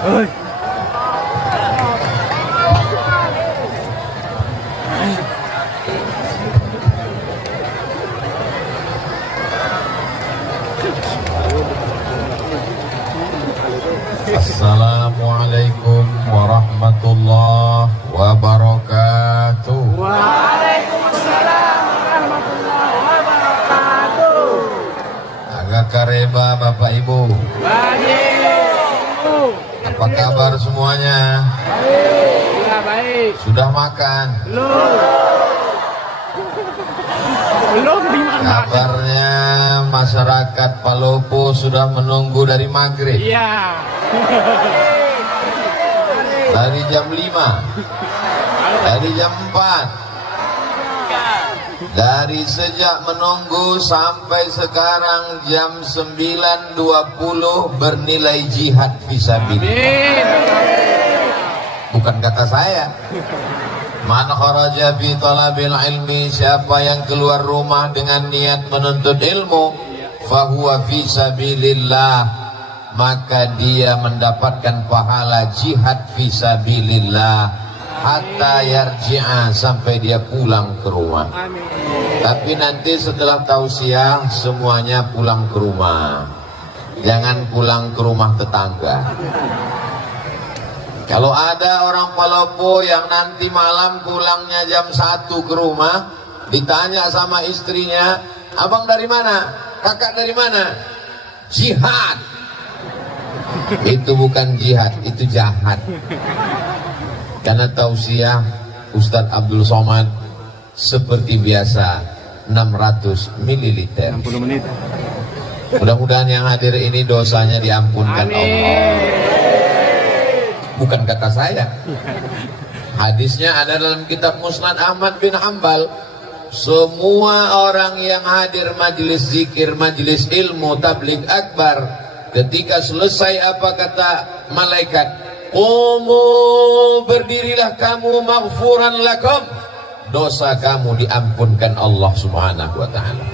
Assalamualaikum warahmatullahi wabarakatuh. Waalaikumsalam warahmatullahi wabarakatuh. Agak kareba Bapak Ibu. Baik. Apa kabar semuanya? Baik. Ya, baik. Sudah makan? Belum dimana? Kabarnya masyarakat Palopo sudah menunggu dari maghrib. Iya. Dari jam 5, dari jam 4, dari sejak menunggu sampai sekarang jam 9.20 bernilai jihad fisabilillah. Bukan kata saya. Man kharaja fi talabil ilmi, siapa yang keluar rumah dengan niat menuntut ilmu, fahuwa fi sabilillah, maka dia mendapatkan pahala jihad fisabilillah hatta yarji'a, sampai dia pulang ke rumah. Tapi nanti setelah tausiah semuanya pulang ke rumah, jangan pulang ke rumah tetangga. Kalau ada orang Palopo yang nanti malam pulangnya jam 1 ke rumah, ditanya sama istrinya, abang dari mana? Kakak dari mana? Jihad. Itu bukan jihad, itu jahat. Karena tausiah Ustadz Abdul Somad seperti biasa 600 ml. 60 menit. Mudah-mudahan yang hadir ini dosanya diampunkan Allah. Bukan kata saya. Hadisnya ada dalam kitab Musnad Ahmad bin Hanbal. Semua orang yang hadir majelis zikir, majelis ilmu, tabligh akbar, ketika selesai apa kata malaikat? Qumu, berdirilah kamu, maghfuran lakum, dosa kamu diampunkan Allah subhanahu wa ta'ala.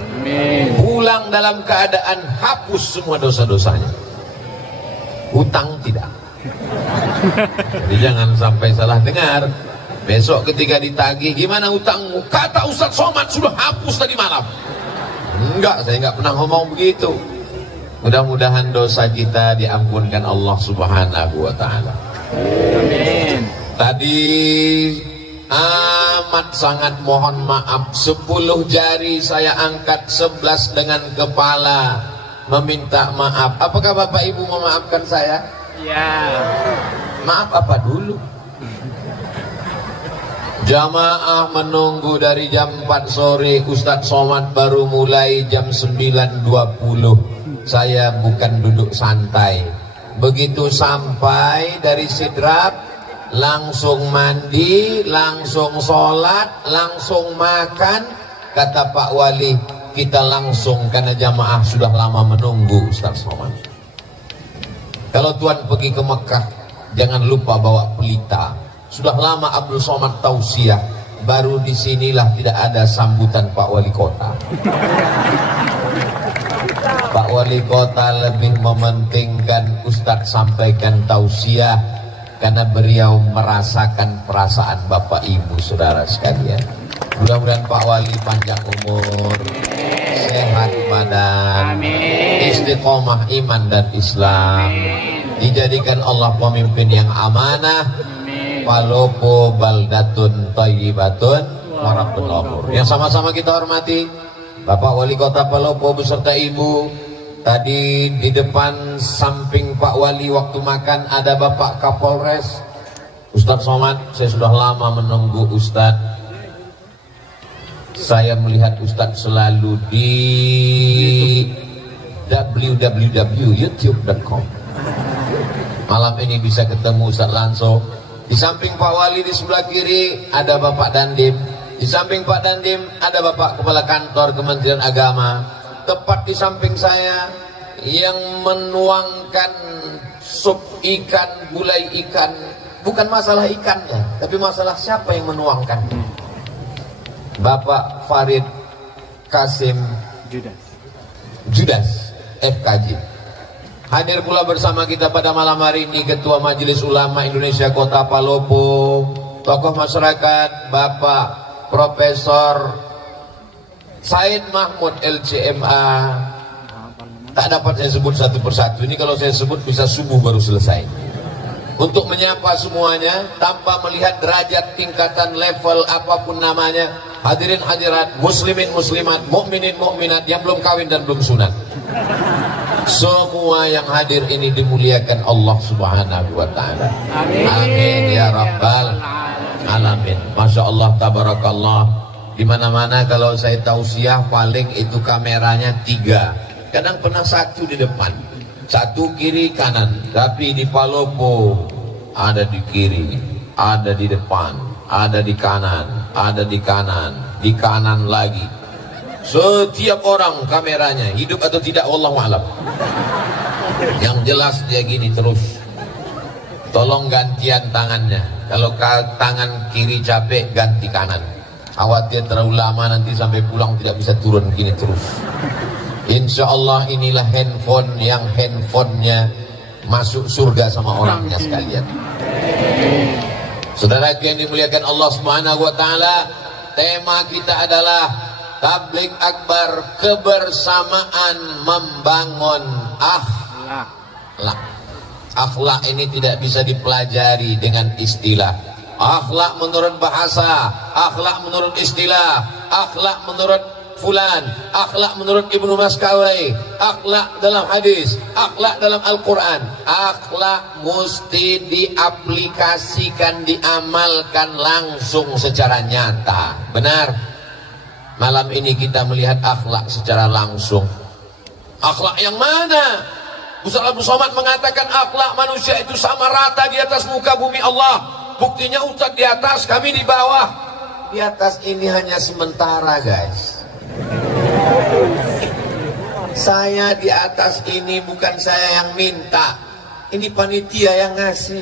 Pulang dalam keadaan hapus semua dosa-dosanya. Hutang tidak. Jadi jangan sampai salah dengar. Besok ketika ditagih, gimana hutangmu? Kata Ustadz Somad sudah hapus tadi malam. Enggak, saya enggak pernah ngomong begitu. Mudah-mudahan dosa kita diampunkan Allah subhanahu wa ta'ala. Amin. Tadi amat sangat mohon maaf, 10 jari saya angkat, 11 dengan kepala meminta maaf. Apakah Bapak Ibu memaafkan saya? Ya. Maaf apa dulu? Jamaah menunggu dari jam 4 sore, Ustadz Somad baru mulai jam 9.20. Saya bukan duduk santai. Begitu sampai dari Sidrap, langsung mandi, langsung sholat, langsung makan. Kata Pak Wali, kita langsung karena jamaah sudah lama menunggu Ustadz Somad. Kalau Tuan pergi ke Mekah, jangan lupa bawa pelita. Sudah lama Abdul Somad tausiah, baru disinilah tidak ada sambutan Pak Wali Kota. Pak Wali Kota lebih mementingkan Ustadz sampaikan tausiah, karena beliau merasakan perasaan Bapak Ibu saudara sekalian. Mudah-mudahan Pak Wali panjang umur, sehat badan, istiqomah iman dan Islam, dijadikan Allah pemimpin yang amanah. Palopo baldatun thayyibatun wa rabbul ghafur. Yang sama-sama kita hormati Bapak Wali Kota Palopo beserta Ibu. Tadi di depan samping Pak Wali waktu makan ada Bapak Kapolres Ustadz Somad. Saya sudah lama menunggu Ustadz. Saya melihat Ustadz selalu di www.youtube.com. Malam ini bisa ketemu Ustadz langsung. Di samping Pak Wali di sebelah kiri ada Bapak Dandim. Di samping Pak Dandim ada Bapak Kepala Kantor Kementerian Agama. Tepat di samping saya yang menuangkan sup ikan, gulai ikan. Bukan masalah ikannya, tapi masalah siapa yang menuangkan. Bapak Farid Kasim Judas FKJ. Hadir pula bersama kita pada malam hari ini Ketua Majelis Ulama Indonesia Kota Palopo, tokoh masyarakat Bapak Profesor Said Mahmud LCMA. Tak dapat saya sebut satu persatu, ini kalau saya sebut bisa subuh baru selesai. Untuk menyapa semuanya tanpa melihat derajat, tingkatan, level apapun namanya, hadirin hadirat, muslimin muslimat, mukminin mukminat yang belum kawin dan belum sunat. Semua yang hadir ini dimuliakan Allah Subhanahu wa taala. Amin. Amin ya rabbal alamin. Masya Allah, tabarakallah. Di mana-mana kalau saya tausiah paling itu kameranya 3. Kadang pernah 1 di depan, 1 kiri kanan. Tapi di Palopo ada di kiri, ada di depan, ada di kanan, ada di kanan, di kanan lagi. Setiap orang kameranya, hidup atau tidak wallahu a'lam. Yang jelas dia gini terus. Tolong gantian tangannya. Kalau tangan kiri capek, ganti kanan. Khawatir terlalu lama nanti sampai pulang tidak bisa turun, gini terus. Insya Allah inilah handphone yang handphonenya masuk surga sama orangnya sekalian. Saudara yang dimuliakan Allah Subhanahu wa taala, tema kita adalah Tabligh Akbar, kebersamaan membangun akhlak. Akhlak ini tidak bisa dipelajari dengan istilah. Akhlak menurut bahasa, akhlak menurut istilah, akhlak menurut fulan, akhlak menurut Ibnu Maskawai, akhlak dalam hadis, akhlak dalam Al-Quran. Akhlak mesti diaplikasikan, diamalkan langsung secara nyata. Benar? Malam ini kita melihat akhlak secara langsung. Akhlak yang mana? Ustaz Abdul Somad mengatakan akhlak manusia itu sama rata di atas muka bumi Allah. Buktinya Ustaz di atas, kami di bawah. Di atas ini hanya sementara, guys. Saya di atas ini bukan saya yang minta, ini panitia yang ngasih.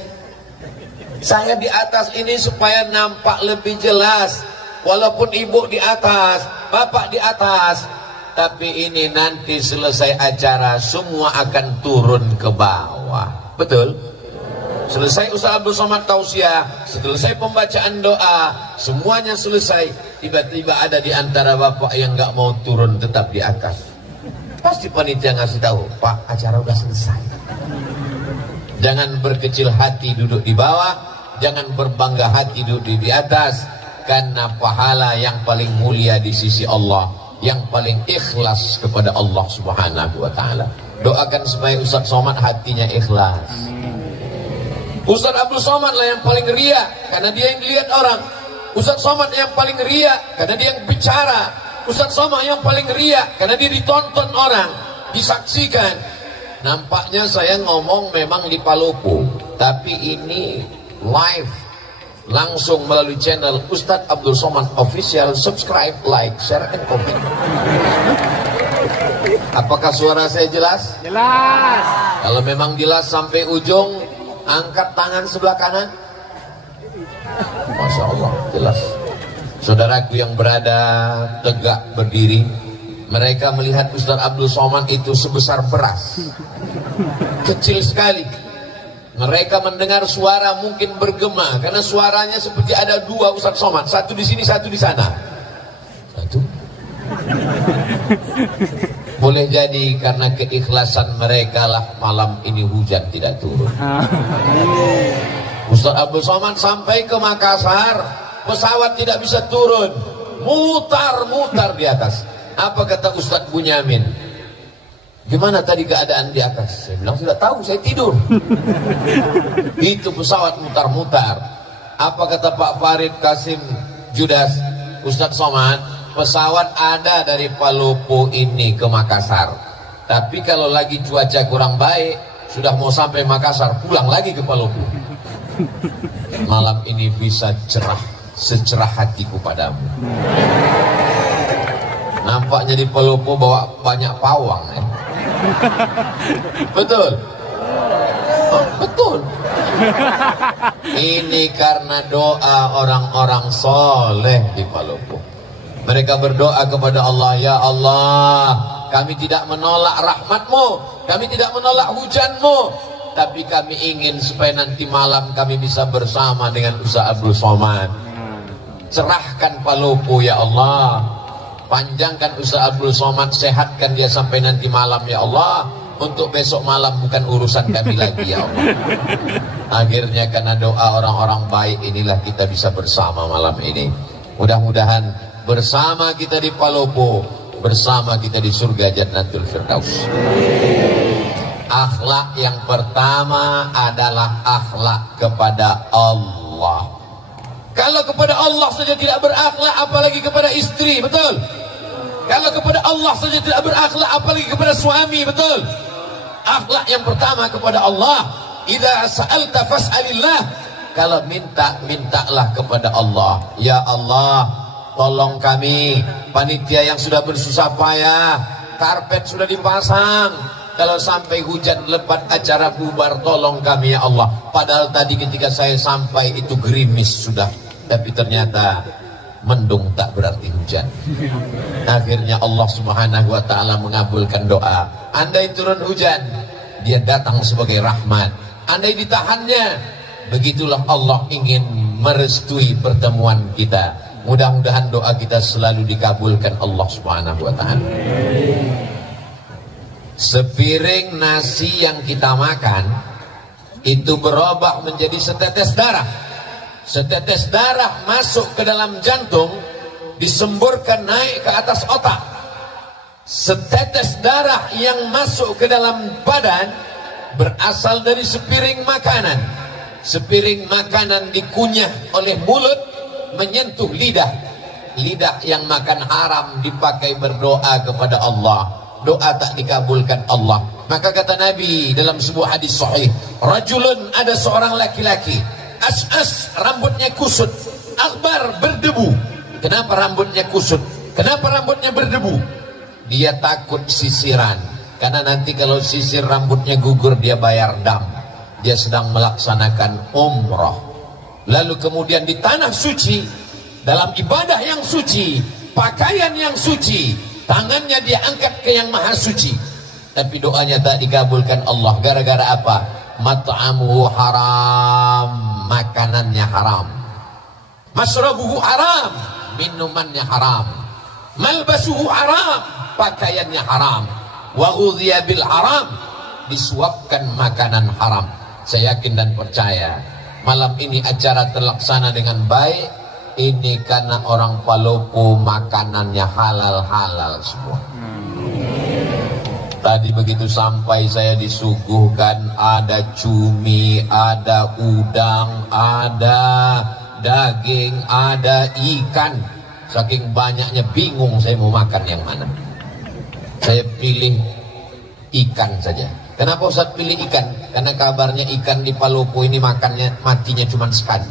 Saya di atas ini supaya nampak lebih jelas. Walaupun ibu di atas, bapak di atas, tapi ini nanti selesai acara semua akan turun ke bawah. Betul? Selesai Ustaz Abdul Somad tausiah, selesai pembacaan doa, semuanya selesai. Tiba-tiba ada di antara bapak yang nggak mau turun, tetap di atas. Pasti panitia ngasih tahu, Pak, acara udah selesai. Jangan berkecil hati duduk di bawah, jangan berbangga hati duduk di atas. Karena pahala yang paling mulia di sisi Allah, yang paling ikhlas kepada Allah Subhanahu wa taala. Doakan supaya Ustaz Somad hatinya ikhlas. Ustaz Abdul Somad lah yang paling ria, karena dia yang dilihat orang. Ustaz Somad yang paling ria, karena dia yang bicara. Ustaz Somad yang paling ria, karena dia ditonton orang, disaksikan. Nampaknya saya ngomong memang di Palopo, tapi ini live. Langsung melalui channel Ustadz Abdul Somad Official. Subscribe, like, share, and comment. Apakah suara saya jelas? Jelas. Kalau memang jelas sampai ujung, angkat tangan sebelah kanan. Masya Allah, jelas. Saudaraku yang berada tegak berdiri, mereka melihat Ustadz Abdul Somad itu sebesar beras, kecil sekali. Mereka mendengar suara mungkin bergema, karena suaranya seperti ada 2 Ustaz Somad, 1 di sini, 1 di sana. Satu. Boleh jadi karena keikhlasan mereka lah malam ini hujan tidak turun. Ustaz Abdul Somad sampai ke Makassar, pesawat tidak bisa turun, mutar-mutar di atas. Apa kata Ustaz Bunyamin? Gimana tadi keadaan di atas? Saya bilang tidak tahu, saya tidur. Itu pesawat mutar-mutar. Apa kata Pak Farid Kasim Judas, Ustaz Somad, pesawat ada dari Palopo ini ke Makassar. Tapi kalau lagi cuaca kurang baik, sudah mau sampai Makassar, pulang lagi ke Palopo. Malam ini bisa cerah, secerah hatiku padamu. Nampaknya di Palopo bawa banyak pawang ya. Betul? Oh, betul. Ini karena doa orang-orang soleh di Palopo. Mereka berdoa kepada Allah, ya Allah, kami tidak menolak rahmat-Mu, kami tidak menolak hujanmu, tapi kami ingin supaya nanti malam kami bisa bersama dengan Ustaz Abdul Somad. Cerahkan Palopo ya Allah, panjangkan Ustaz Abdul Somad, sehatkan dia sampai nanti malam ya Allah. Untuk besok malam bukan urusan kami lagi ya Allah. Akhirnya karena doa orang-orang baik inilah kita bisa bersama malam ini. Mudah-mudahan bersama kita di Palopo, bersama kita di surga Jannatul Firdaus. Akhlak yang pertama adalah akhlak kepada Allah. Kalau kepada Allah saja tidak berakhlak, apalagi kepada istri, betul? Kalau kepada Allah saja tidak berakhlak, apalagi kepada suami, betul? Akhlak yang pertama kepada Allah. Idza sa'alta fas'alillah. Kalau minta, mintalah kepada Allah. Ya Allah, tolong kami, panitia yang sudah bersusah payah, karpet sudah dipasang, kalau sampai hujan lebat acara bubar, tolong kami ya Allah. Padahal tadi ketika saya sampai itu gerimis sudah, tapi ternyata mendung tak berarti hujan. Akhirnya Allah Subhanahu wa ta'ala mengabulkan doa. Andai turun hujan, dia datang sebagai rahmat. Andai ditahannya, begitulah Allah ingin merestui pertemuan kita. Mudah-mudahan doa kita selalu dikabulkan Allah Subhanahu wa ta'ala. Sepiring nasi yang kita makan itu berubah menjadi setetes darah. Setetes darah masuk ke dalam jantung, disemburkan naik ke atas otak. Setetes darah yang masuk ke dalam badan berasal dari sepiring makanan. Sepiring makanan dikunyah oleh mulut, menyentuh lidah. Lidah yang makan haram dipakai berdoa kepada Allah. Doa tak dikabulkan Allah. Maka kata Nabi dalam sebuah hadis sahih, rajulun, ada seorang laki-laki, as-as, rambutnya kusut, akbar, berdebu. Kenapa rambutnya kusut? Kenapa rambutnya berdebu? Dia takut sisiran, karena nanti kalau sisir rambutnya gugur dia bayar dam. Dia sedang melaksanakan umrah. Lalu kemudian di tanah suci, dalam ibadah yang suci, pakaian yang suci, tangannya dia angkat ke yang maha suci, tapi doanya tak dikabulkan Allah. Gara-gara apa? Mat'amuhu haram, makanannya haram. Masrabuhu haram, minumannya haram. Malbasuhu haram, pakaiannya haram. Wa ghudhiya bil haram, disuapkan makanan haram. Saya yakin dan percaya malam ini acara terlaksana dengan baik. Ini karena orang Palopo makanannya halal-halal semua. Tadi begitu sampai saya disuguhkan ada cumi, ada udang, ada daging, ada ikan. Saking banyaknya bingung saya mau makan yang mana. Saya pilih ikan saja. Kenapa Ustaz pilih ikan? Karena kabarnya ikan di Palopo ini makannya matinya cuma sekali.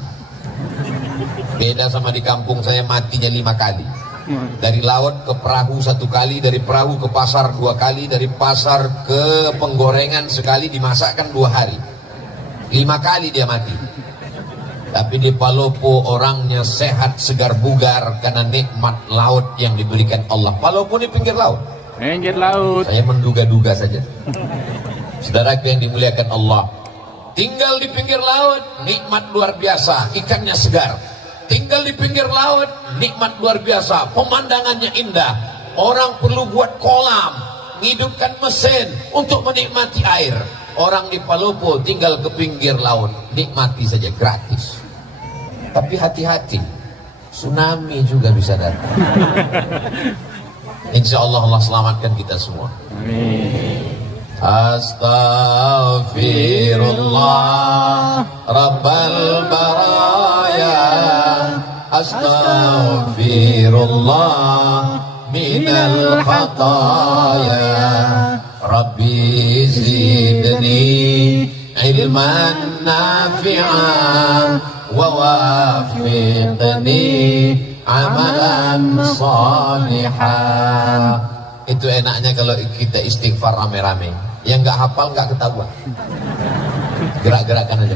Beda sama di kampung saya matinya 5 kali. Dari laut ke perahu 1 kali, dari perahu ke pasar 2 kali, dari pasar ke penggorengan sekali, dimasakkan 2 hari. 5 kali dia mati. Tapi di Palopo orangnya sehat, segar bugar karena nikmat laut yang diberikan Allah. Palopo ini pinggir laut. Pinggir laut. Saya menduga-duga saja. Saudaraku yang dimuliakan Allah, tinggal di pinggir laut, nikmat luar biasa, ikannya segar. Tinggal di pinggir laut, nikmat luar biasa, pemandangannya indah. Orang perlu buat kolam, menghidupkan mesin untuk menikmati air. Orang di Palopo tinggal ke pinggir laut, nikmati saja gratis. Tapi hati-hati, tsunami juga bisa datang. Insya Allah Allah selamatkan kita semua. Amin. Astaghfirullah Rabbal baraya, astaghfirullah minal khataya, Rabbi zidni ilman nafi'an wa wafiqni amalan salihah. Itu enaknya kalau kita istighfar rame-rame. Yang nggak hafal nggak ketahuan. Gerak-gerakan aja.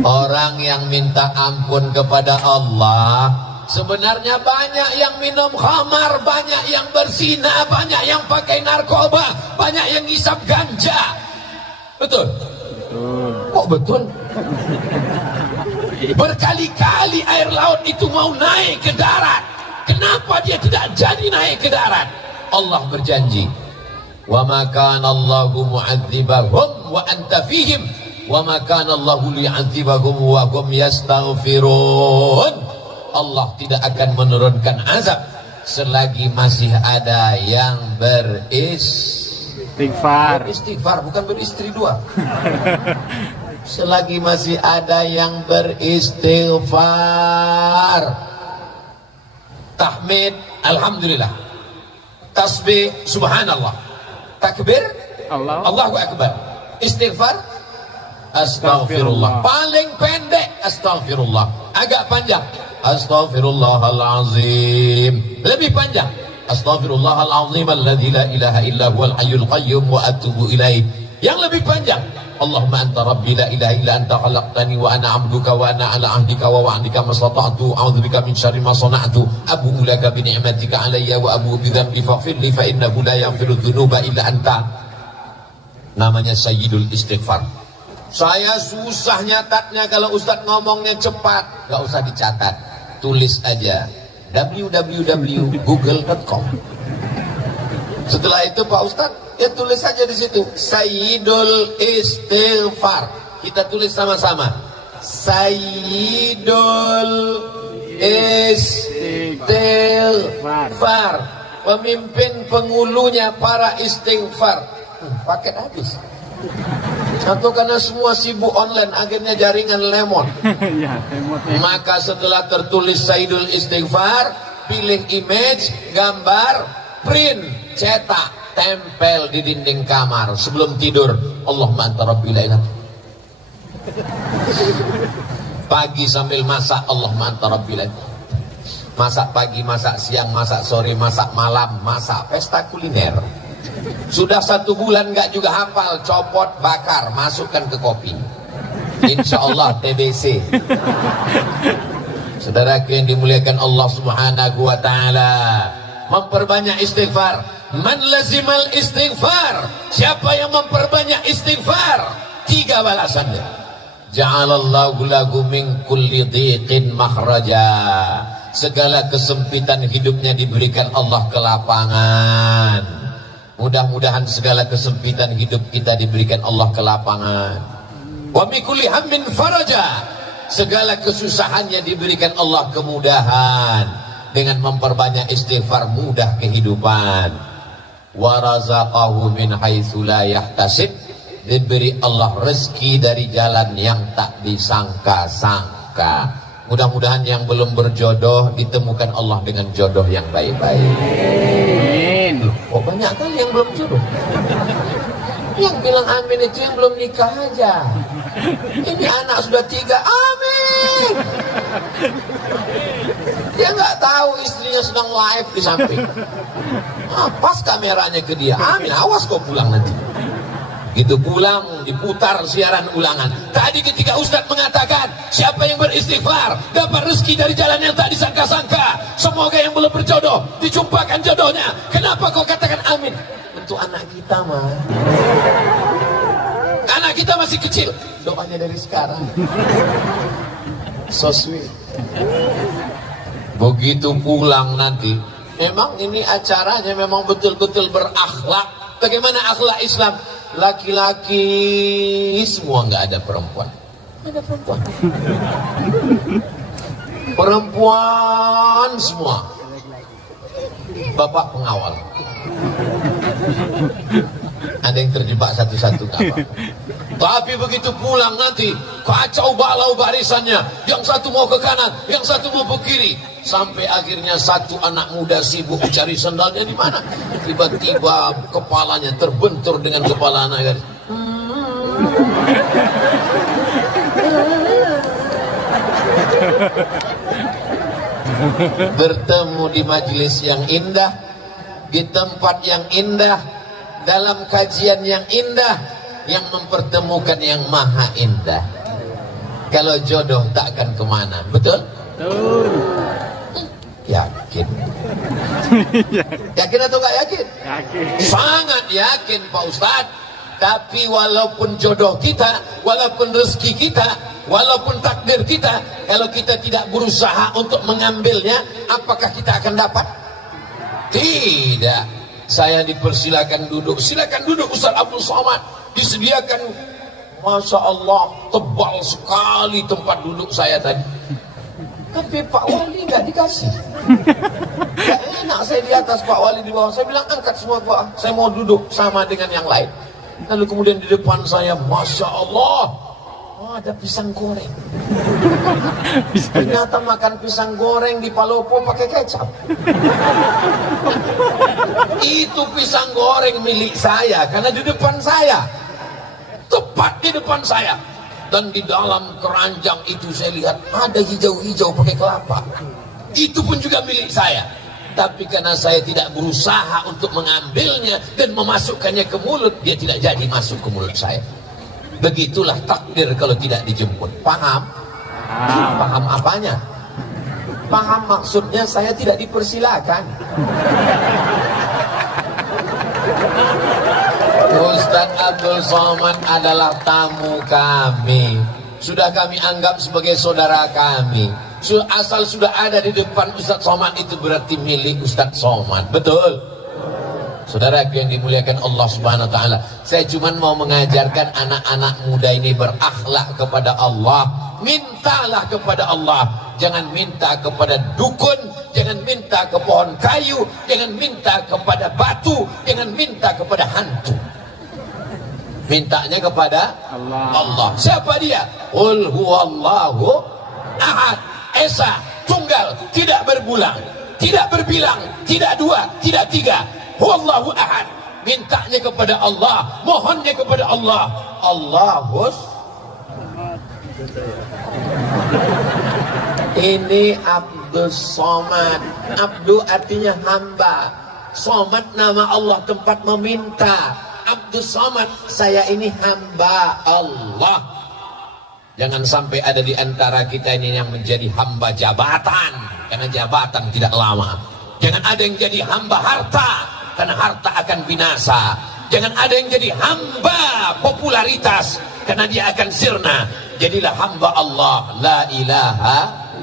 Orang yang minta ampun kepada Allah Sebenarnya banyak yang minum khamar, banyak yang berzina, banyak yang pakai narkoba, banyak yang ngisap ganja. Betul? Kok betul? Berkali-kali air laut itu mau naik ke darat. Kenapa dia tidak jadi naik ke darat? Allah berjanji, wa ma kana Allahu mu'adzibahum wa anta fihim wa ma kana Allahu li'adzibahum wa hum yastaghfirun. Allah tidak akan menurunkan azab selagi masih ada yang beristighfar, bukan beristri dua. Selagi masih ada yang beristighfar. Tahmid alhamdulillah, tasbih subhanallah, takbir Allahu akbar, istighfar astaghfirullah. Paling pendek astaghfirullah, agak panjang astaghfirullahalazim, lebih panjang astaghfirullahalazim alladzi la ilaha illa huwal hayyul qayyum wa atubu ilaih. Yang lebih panjang Allahumma anta rabbi la ilaha illa anta khalaqtani wa ana 'abduka wa ana 'ala 'ahdika wa wa'dika mastata'tu a'udzubika min syarri ma sana'tu abu'u laka bi ni'matika 'alayya wa abu'u bi dhanbi faghfir li fa innahu la yaghfiru dzunuba illa anta. Namanya sayyidul istighfar. Saya susah nyatatnya, kalau Ustadz ngomongnya cepat, gak usah dicatat, tulis aja www.google.com. Setelah itu Pak Ustadz, ya tulis saja di situ Sayyidul Istighfar. Kita tulis sama-sama Sayyidul Istighfar, pemimpin pengulunya para istighfar. Paket habis. Atau karena semua sibuk online, akhirnya jaringan lemon. Maka setelah tertulis Sayyidul Istighfar, pilih image, gambar, print, cetak, tempel di dinding kamar. Sebelum tidur, Allahumma anta rabbi la ilaha. Pagi sambil masak, Allahumma anta rabbi la ilaha. Masak pagi, masak siang, masak sore, masak malam, masak pesta kuliner. Sudah 1 bulan nggak juga hafal, copot, bakar, masukkan ke kopi. Insya Allah TBC. Saudaraku yang dimuliakan Allah Subhanahu wa Ta'ala, memperbanyak istighfar. Man lazimal istighfar, siapa yang memperbanyak istighfar, 3 balasannya. Ja'alallahu lahu min kulli dhiqin makhraja. Segala kesempitan hidupnya diberikan Allah kelapangan. Mudah-mudahan segala kesempitan hidup kita diberikan Allah kelapangan. Wa min kulli hammin faraja. Segala kesusahannya diberikan Allah kemudahan. Dengan memperbanyak istighfar mudah kehidupan. Wa razaqahu min haitsu la yahtasib. Diberi Allah rezeki dari jalan yang tak disangka-sangka. Mudah-mudahan yang belum berjodoh ditemukan Allah dengan jodoh yang baik-baik. Oh, banyak kali yang belum jodoh. Yang bilang amin itu yang belum nikah aja. Ini anak sudah 3, amin. Dia nggak tahu istrinya sedang live di samping. Pas kameranya ke dia, amin, awas kau pulang nanti. Gitu pulang, diputar siaran ulangan. Tadi ketika Ustadz mengatakan, siapa yang beristighfar dapat rezeki dari jalan yang tak disangka-sangka. Semoga yang belum berjodoh dijumpakan jodohnya. Kenapa kau katakan amin? Untuk anak kita mah. Anak kita masih kecil, doanya dari sekarang. So sweet. Begitu pulang nanti, memang ini acaranya memang betul-betul berakhlak. Bagaimana akhlak Islam? Laki-laki semua, nggak ada perempuan. Ada perempuan. Perempuan semua. Bapak pengawal. Ada yang terjebak satu-satu kapal. Tapi begitu pulang nanti kacau balau barisannya. Yang satu mau ke kanan, yang satu mau ke kiri. Sampai akhirnya satu anak muda sibuk mencari sendalnya di mana. Tiba-tiba kepalanya terbentur dengan kepala anak. Bertemu di majelis yang indah, di tempat yang indah, dalam kajian yang indah, yang mempertemukan yang maha indah. Kalau jodoh tak akan kemana, betul? Betul. yakin. Yakin atau nggak yakin? Yakin. Sangat yakin Pak Ustadz. Tapi walaupun jodoh kita, walaupun rezeki kita, walaupun takdir kita, kalau kita tidak berusaha untuk mengambilnya, apakah kita akan dapat? Tidak. Saya dipersilakan duduk. Silakan duduk Ustaz Abdul Somad. Disediakan, Masya Allah, tebal sekali tempat duduk saya tadi. Tapi Pak Wali nggak dikasih. Gak enak saya di atas, Pak Wali di bawah. Saya bilang angkat semua Pak, saya mau duduk sama dengan yang lain. Lalu kemudian di depan saya, Masya Allah, oh, ada pisang goreng. Ternyata makan pisang goreng di Palopo pakai kecap. Itu pisang goreng milik saya karena di depan saya, tepat di depan saya. Dan di dalam keranjang itu saya lihat ada hijau-hijau pakai kelapa. Itu pun juga milik saya. Tapi karena saya tidak berusaha untuk mengambilnya dan memasukkannya ke mulut, dia tidak jadi masuk ke mulut saya. Begitulah takdir kalau tidak dijemput. Paham? Paham apanya? Paham maksudnya saya tidak dipersilakan. Ustadz Abdul Somad adalah tamu kami. Sudah kami anggap sebagai saudara kami. Asal sudah ada di depan Ustadz Somad itu berarti milik Ustadz Somad. Betul? Saudaraku yang dimuliakan Allah Subhanahu wa taala. Saya cuma mau mengajarkan anak-anak muda ini berakhlak kepada Allah. Mintalah kepada Allah. Jangan minta kepada dukun, jangan minta ke pohon kayu, jangan minta kepada batu, jangan minta kepada hantu. Mintanya kepada Allah. Siapa dia? Qul huwallahu ahad, esa, tunggal, tidak berbulang, tidak berbilang, tidak dua, tidak tiga. Huwallahu ahad. Mintanya kepada Allah, mohonnya kepada Allah. Allahus. Ini Abdul Somad. Abdu artinya hamba, Somad nama Allah, tempat meminta. Abdul Somad, saya ini hamba Allah. Jangan sampai ada di antara kita ini yang menjadi hamba jabatan, karena jabatan tidak lama. Jangan ada yang jadi hamba harta, karena harta akan binasa. Jangan ada yang jadi hamba popularitas, karena dia akan sirna. Jadilah hamba Allah, la ilaha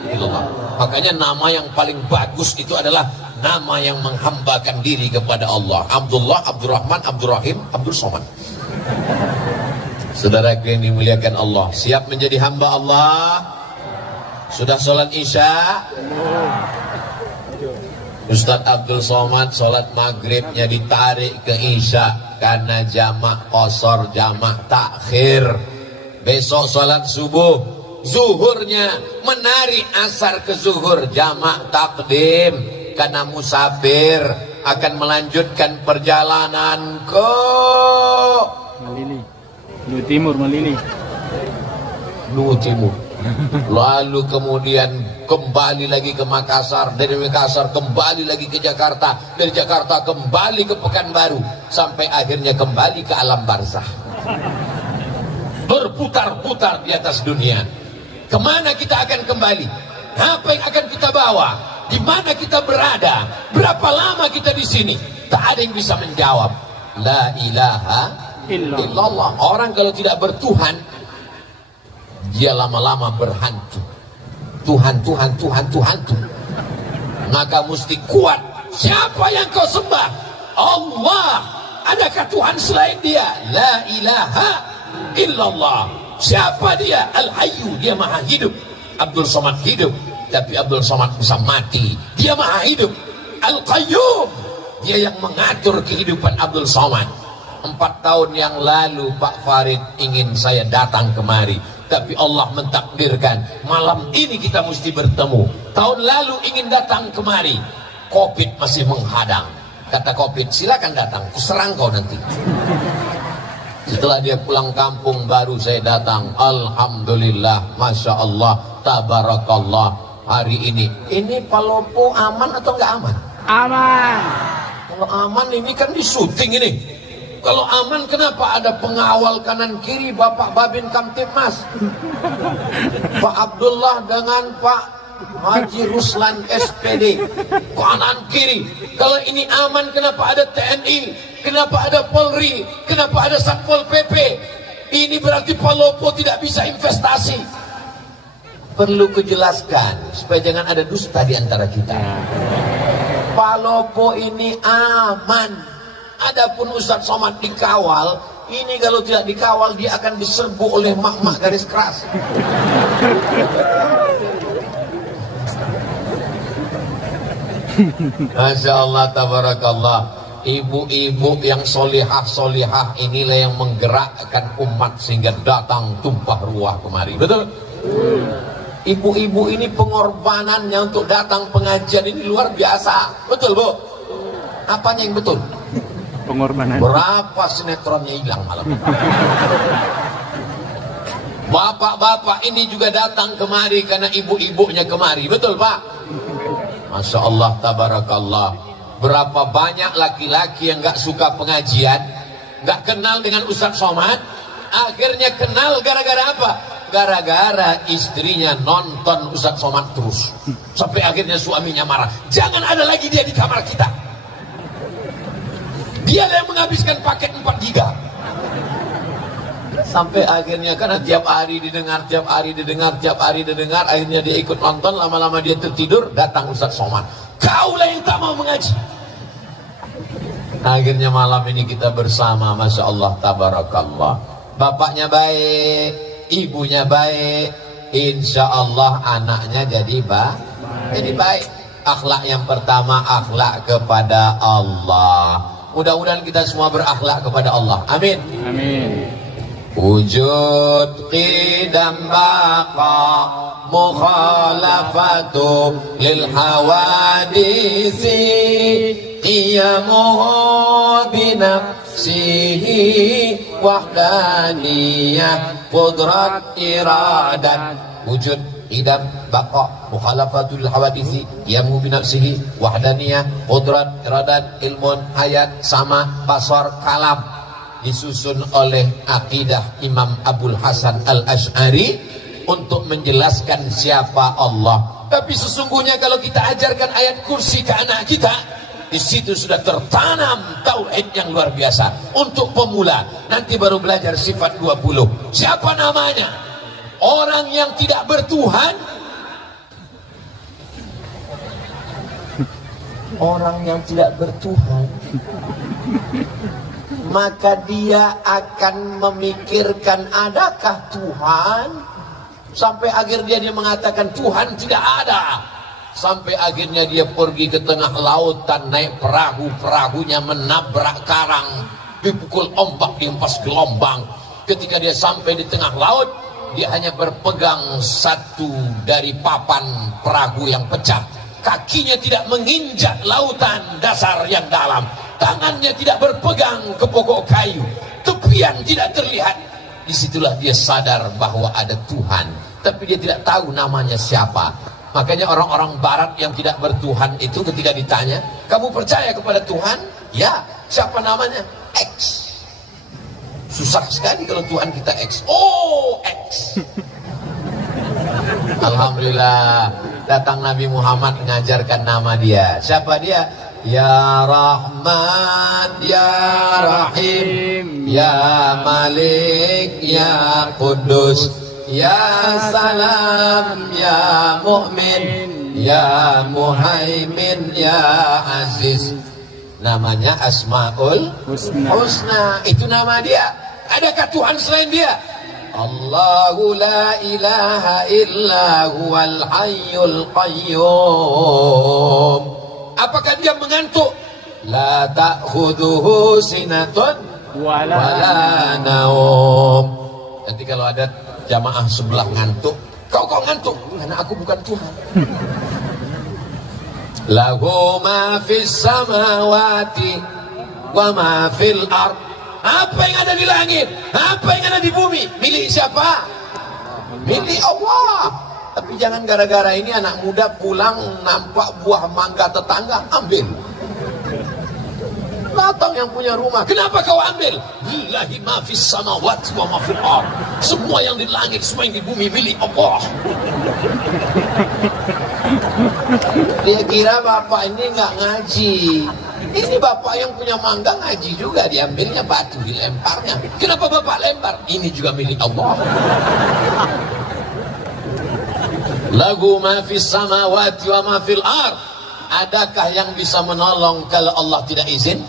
illallah. Makanya nama yang paling bagus itu adalah nama yang menghambakan diri kepada Allah. Abdullah, Abdurrahman, Abdurrahim, Abdul Somad. Saudara yang dimuliakan Allah, siap menjadi hamba Allah? Sudah sholat isya? Ustadz Abdul Somad sholat maghribnya ditarik ke isya karena jamak qasar, jamak takhir. Besok sholat subuh, zuhurnya menarik asar ke zuhur, jamak takdim. Karena musafir akan melanjutkan perjalanan ke Malili, Lu Timur, Malili, Lu Timur. Lalu kemudian kembali lagi ke Makassar, dari Makassar kembali lagi ke Jakarta, dari Jakarta kembali ke Pekanbaru, sampai akhirnya kembali ke alam barzah. Berputar-putar di atas dunia. Kemana kita akan kembali? Apa yang akan kita bawa? Di mana kita berada? Berapa lama kita di sini? Tak ada yang bisa menjawab. La ilaha illallah. Orang kalau tidak bertuhan, dia lama-lama berhantu. Tuhan, Tuhan, Tuhan, Tuhan, Tuhan. Maka mesti kuat. Siapa yang kau sembah? Allah. Adakah Tuhan selain dia? La ilaha illallah. Siapa dia? Al-Hayyu. Dia maha hidup. Abdul Somad hidup, tapi Abdul Somad bisa mati. Dia maha hidup. Al-Qayyum, dia yang mengatur kehidupan Abdul Somad. 4 tahun yang lalu Pak Farid ingin saya datang kemari, tapi Allah mentakdirkan malam ini kita mesti bertemu. Tahun lalu ingin datang kemari, Covid masih menghadang. Kata Covid, silakan datang, kuserang kau nanti. Setelah dia pulang kampung baru saya datang. Alhamdulillah, Masya Allah, Tabarakallah. Hari ini Palopo aman atau nggak aman? Aman. Kalau aman ini kan di syuting ini. Kalau aman kenapa ada pengawal kanan kiri Bapak Babin Kamtibmas, Pak Abdullah dengan Pak Haji Ruslan SPD, kanan kiri. Kalau ini aman, kenapa ada TNI, kenapa ada Polri, kenapa ada Satpol PP? Ini berarti Palopo tidak bisa investasi. Perlu kujelaskan supaya jangan ada dusta di antara kita. Palopo ini aman. Adapun Ustadz Somad dikawal, ini kalau tidak dikawal dia akan diserbu oleh mak-mak garis keras. Masya Allah, tabarakallah. Ibu-ibu yang solihah-solihah inilah yang menggerakkan umat sehingga datang tumpah ruah kemari. Betul? Ibu-ibu ini pengorbanannya untuk datang pengajian ini luar biasa. Betul, Bu? Apanya yang betul? Pengorbanan. Berapa sinetronnya hilang malam. Bapak-bapak ini juga datang kemari karena ibu-ibunya kemari. Betul, Pak? Masya Allah, tabarakallah. Berapa banyak laki-laki yang gak suka pengajian, gak kenal dengan Ustadz Somad, akhirnya kenal gara-gara apa? Gara-gara istrinya nonton Ustadz Somad terus, sampai akhirnya suaminya marah. Jangan ada lagi dia di kamar kita. Dia yang menghabiskan paket 4 giga. Sampai akhirnya karena tiap hari didengar, akhirnya dia ikut nonton, lama-lama dia tertidur, datang Ustadz Somad. Kaulah yang tak mau mengaji. Akhirnya malam ini kita bersama, Masya Allah, tabarakallah. Bapaknya baik, ibunya baik, insya Allah anaknya jadi baik. Akhlak yang pertama, akhlak kepada Allah. Mudah-mudahan kita semua berakhlak kepada Allah. Amin. Amin. Wujud qidam baqa mukhalafatu lil hawadisi qiyamuhu binafsihi wahdaniyah qudrat iradat. Wujud qidam baqa mukhalafatu lil hawadisi qiyamuhu binafsihi wahdaniyah qudrat iradat. Ilmun, hayat, sama, basar, kalam. Disusun oleh akidah Imam Abul Hasan Al-Asy'ari untuk menjelaskan siapa Allah. Tapi sesungguhnya kalau kita ajarkan ayat kursi ke anak kita, di situ sudah tertanam tauhid yang luar biasa. Untuk pemula, nanti baru belajar sifat 20. Siapa namanya? Orang yang tidak bertuhan. Orang yang tidak bertuhan, maka dia akan memikirkan adakah Tuhan, sampai akhirnya dia mengatakan Tuhan tidak ada. Sampai akhirnya dia pergi ke tengah lautan, naik perahu, perahunya menabrak karang, dipukul ombak, dihempas gelombang. Ketika dia sampai di tengah laut, dia hanya berpegang satu dari papan perahu yang pecah. Kakinya tidak menginjak lautan dasar yang dalam, tangannya tidak berpegang ke pokok kayu, tepian tidak terlihat. Disitulah dia sadar bahwa ada Tuhan, tapi dia tidak tahu namanya siapa. Makanya orang-orang barat yang tidak bertuhan itu ketika ditanya, kamu percaya kepada Tuhan? Ya. Siapa namanya? X. Susah sekali kalau Tuhan kita X. Oh, X. Alhamdulillah, datang Nabi Muhammad mengajarkan nama dia. Siapa dia? Ya Rahman, Ya Rahim, Ya Malik, Ya Kudus, Ya Salam, Ya Mu'min, Ya Muhaimin, Ya Aziz. Namanya Asmaul Husna. Itu nama dia. Adakah Tuhan selain dia? Allahu la ilaha illa huwal hayyul qayyum. Apakah dia mengantuk? La ta'khudhuhu sinatun wala naum. Nanti kalau ada jamaah sebelah ngantuk, kau ngantuk? Karena aku bukan Tuhan. Lahu ma fis samawati wa ma fil ard. Apa yang ada di langit, apa yang ada di bumi, milik siapa? Milik Allah. Tapi jangan gara-gara ini anak muda pulang nampak buah mangga tetangga, ambil. Datang yang punya rumah, kenapa kau ambil? Lillahi ma fis samawati wa ma fil ard. Semua yang di langit, semua yang di bumi milik Allah. Dia kira bapak ini nggak ngaji. Ini bapak yang punya mangga ngaji juga, diambilnya batu, dilemparnya. Kenapa bapak lempar? Ini juga milik Allah. Lagu ma fis samawati wa ma fil ard. Adakah yang bisa menolong kalau Allah tidak izin?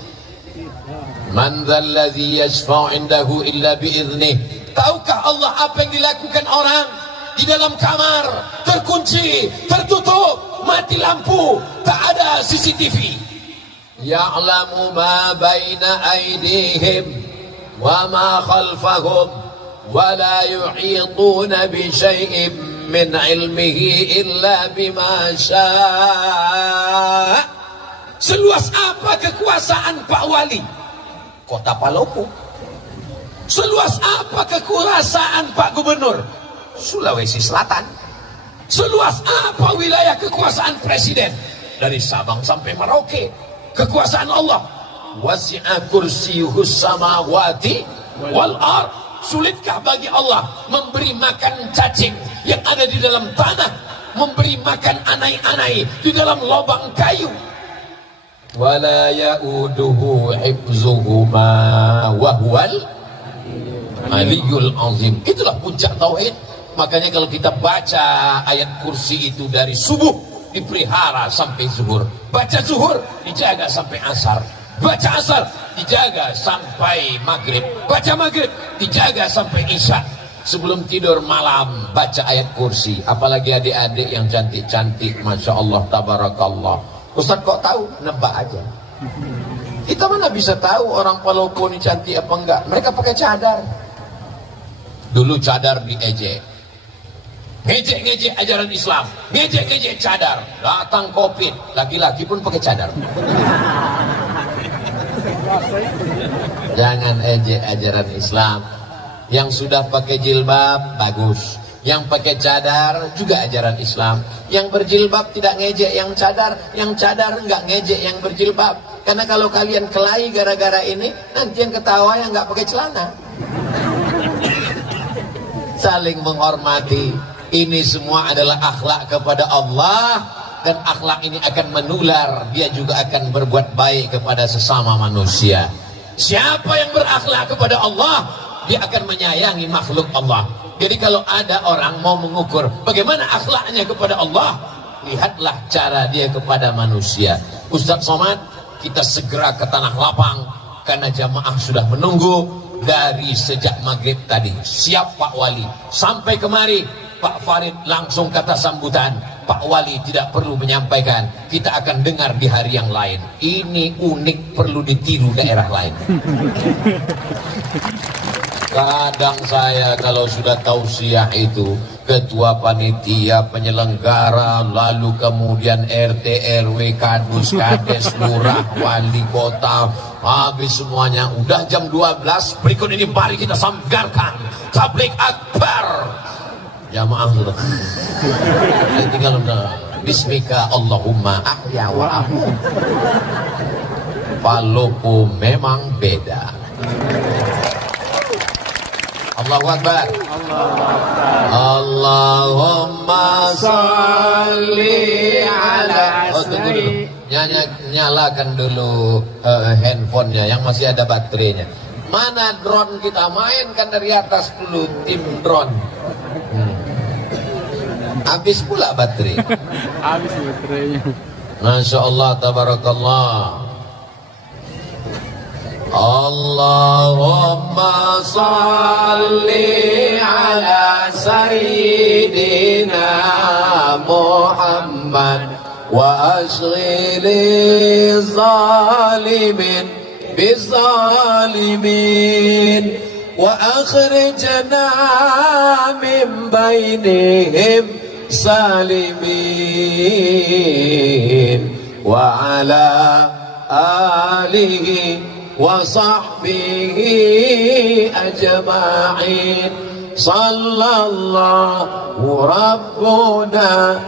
Man dzalladzi yashfa'u 'indahu illa bi'idzni. Tahukah Allah apa yang dilakukan orang di dalam kamar, terkunci, tertutup, mati lampu, tak ada CCTV? Ya'lamu ma baina aydihim wa ma khalfahum wa la yuhituna bi syai'in min 'ilmihi illa bima syaa'. Seluas apa kekuasaan Pak Wali Kota Palopo? Seluas apa kekuasaan Pak Gubernur Sulawesi Selatan? Seluas apa wilayah kekuasaan Presiden dari Sabang sampai Merauke? Kekuasaan Allah. Wasi'a kursiyuhus samawati wal ard. Sulitkah bagi Allah memberi makan cacing yang ada di dalam tanah, memberi makan anai-anai di dalam lubang kayu? Wala ya'uduhu hifzuhuma wa huwal Aliyul Azim. Itulah puncak tauhid. Makanya kalau kita baca ayat kursi itu dari subuh dipelihara sampai zuhur, baca zuhur dijaga sampai asar, baca asar dijaga sampai maghrib, baca maghrib dijaga sampai isya. Sebelum tidur malam baca ayat kursi. Apalagi adik-adik yang cantik-cantik, masya Allah, tabarakallah. Ustaz kok tahu? Nebak aja. Kita mana bisa tahu orang Palopo ini cantik apa enggak? Mereka pakai cadar. Dulu cadar diejek, ngejek-ngejek ajaran Islam, ngejek-ngejek cadar. Datang Covid, laki-laki pun pakai cadar. Jangan ejek ajaran Islam. Yang sudah pakai jilbab bagus, yang pakai cadar juga ajaran Islam. Yang berjilbab tidak ngejek yang cadar enggak ngejek yang berjilbab. Karena kalau kalian kelahi gara-gara ini, nanti yang ketawa yang enggak pakai celana. Saling menghormati. Ini semua adalah akhlak kepada Allah, dan akhlak ini akan menular. Dia juga akan berbuat baik kepada sesama manusia. Siapa yang berakhlak kepada Allah, dia akan menyayangi makhluk Allah. Jadi kalau ada orang mau mengukur bagaimana akhlaknya kepada Allah, lihatlah cara dia kepada manusia. Ustaz Somad, kita segera ke Tanah Lapang karena jamaah sudah menunggu dari sejak maghrib tadi. Siap Pak Wali. Sampai kemari Pak Farid langsung kata sambutan, Pak Wali tidak perlu menyampaikan, kita akan dengar di hari yang lain. Ini unik, perlu ditiru daerah lain. Kadang saya kalau sudah tausiah itu, ketua panitia, penyelenggara, lalu kemudian RT, RW, kadus, kades, lurah, wali kota, habis semuanya. Udah jam 12, berikut ini mari kita sanggarkan tabligh akbar. Jamaah sudah tinggal bismika Allahumma ahya wa amu. Palopo memang beda. Allahu Akbar. Allahumma salli ala. Oh, tunggu dulu. Nyalakan dulu handphonenya yang masih ada baterainya. Mana drone kita? Mainkan dari atas dulu, tim drone. Habis pula baterai. Habis baterainya. Masya Allah, tabarakallah. Allahumma salli ala sayyidina Muhammad wa ashghili zalimin bizalimin wa akhrijna min bainihim salimin wa ala alihi wa sahbihi ajma'in. Sallallahu rabbuna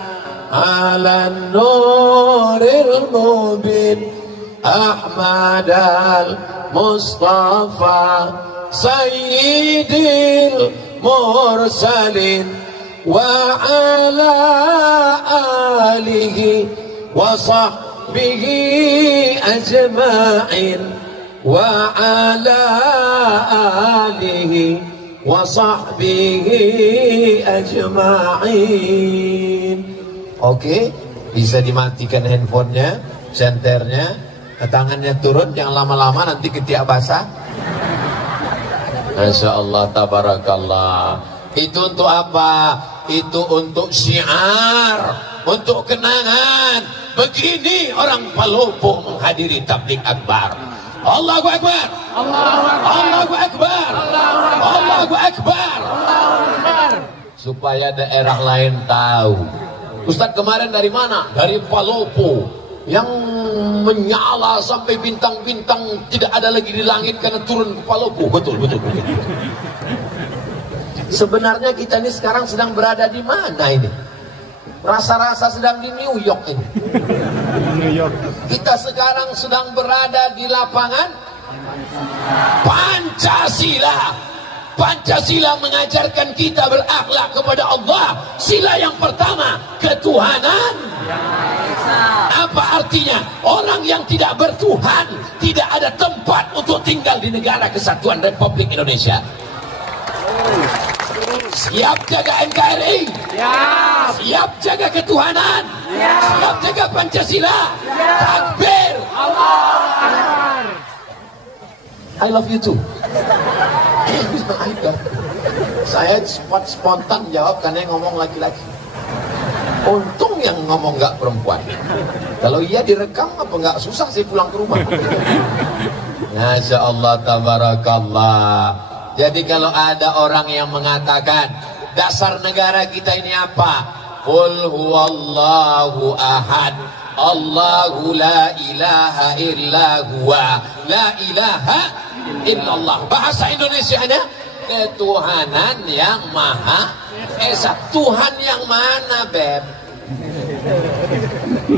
ala nuril mubin Ahmad al-Mustafa sayyidil mursalin وعلى آله وصحبه أجمعين وعلى آله وصحبه أجمعين. Oke, bisa dimatikan handphonenya, senternya, tangannya turun, jangan lama-lama nanti ketiak basah. Masya Allah, tabarakallah. Itu untuk apa? Itu untuk syiar, untuk kenangan. Begini orang Palopo menghadiri tabligh akbar. Allahu Akbar, Allahu Akbar, Allahu Akbar, supaya daerah lain tahu. Ustadz kemarin dari mana? Dari Palopo, yang menyala sampai bintang-bintang tidak ada lagi di langit karena turun ke Palopo. Betul. Sebenarnya kita ini sekarang sedang berada di mana ini? Rasa-rasa sedang di New York ini. Kita sekarang sedang berada di lapangan Pancasila. Pancasila mengajarkan kita berakhlak kepada Allah. Sila yang pertama, ketuhanan. Apa artinya? Orang yang tidak bertuhan tidak ada tempat untuk tinggal di negara kesatuan Republik Indonesia. Siap jaga NKRI? Siap jaga ketuhanan? Siap jaga Pancasila? Takbir! Allah! I love you too. Saya spontan jawab karena yang ngomong laki-laki. Untung yang ngomong nggak perempuan. Kalau iya direkam apa nggak susah sih pulang ke rumah. Masya Allah, tabarakallah. Jadi kalau ada orang yang mengatakan dasar negara kita ini apa? Qul huwallahu ahad, Allahu la ilaha illa huwa, la ilaha illallah. Bahasa Indonesianya ketuhanan yang maha esa. Tuhan yang mana, Beb?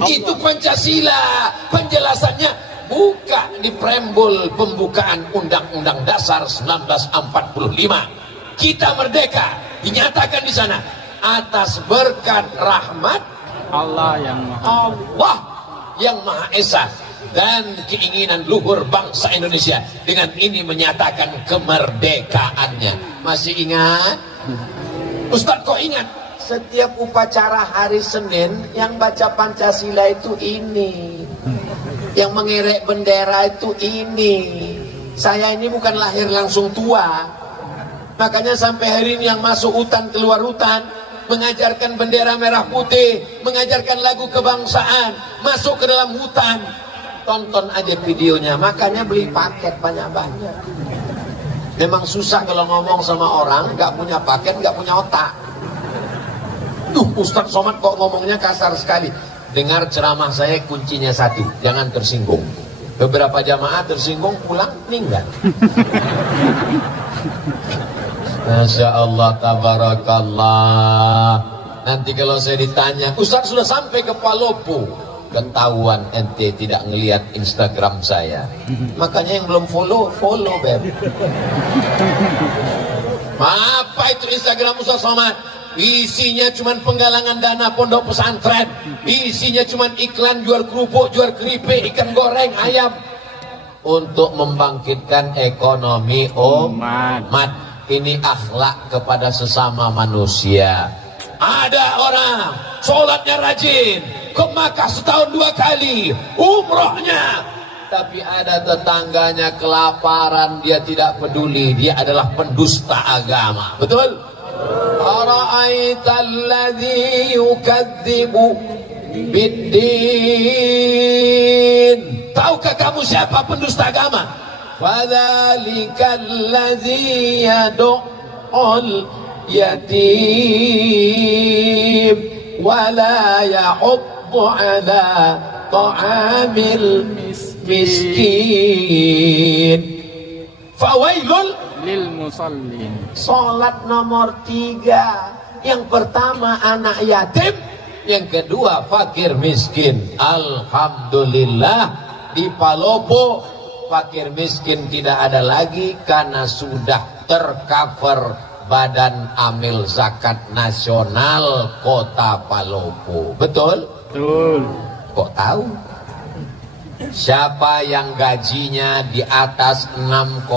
Itu Pancasila. Penjelasannya buka di preambul pembukaan Undang-Undang Dasar 1945. Kita merdeka, dinyatakan di sana atas berkat rahmat Allah yang Maha Esa dan keinginan luhur bangsa Indonesia. Dengan ini menyatakan kemerdekaannya. Masih ingat? Ustadz kok ingat? Setiap upacara hari Senin yang baca Pancasila itu ini, yang mengerek bendera itu ini. Saya ini bukan lahir langsung tua, makanya sampai hari ini yang masuk hutan keluar hutan mengajarkan bendera merah putih, mengajarkan lagu kebangsaan, masuk ke dalam hutan. Tonton aja videonya, makanya beli paket banyak-banyak. Memang susah kalau ngomong sama orang nggak punya paket, nggak punya otak. Ustadz Somad kok ngomongnya kasar sekali. Dengar ceramah saya, kuncinya satu, jangan tersinggung. Beberapa jamaah tersinggung, pulang meninggal. Masya Allah, tabarakallah. Nanti kalau saya ditanya, Ustadz sudah sampai ke Palopo, ketahuan ente tidak ngelihat Instagram saya. Makanya yang belum follow, Beb. Apa itu Instagram Ustadz Somad? Isinya cuma penggalangan dana pondok pesantren, isinya cuma iklan jual kerupuk, jual keripik, ikan goreng, ayam, untuk membangkitkan ekonomi umat. Ini akhlak kepada sesama manusia. Ada orang sholatnya rajin, ke Makkah setahun 2 kali, umrohnya, tapi ada tetangganya kelaparan, dia tidak peduli, dia adalah pendusta agama. Betul? Ara'aital ladzi yukadzibu biddin. Tahukah kamu siapa pendusta agama? Fadzalikal ladzi yad'ul yatim wa la yahuddu ala ta'amil miskin. Fawailul lil musallin. Salat nomor 3. Yang pertama anak yatim, yang kedua fakir miskin. Alhamdulillah di Palopo fakir miskin tidak ada lagi karena sudah tercover Badan Amil Zakat Nasional Kota Palopo. Betul? Betul. Kok tahu? Siapa yang gajinya di atas 6,6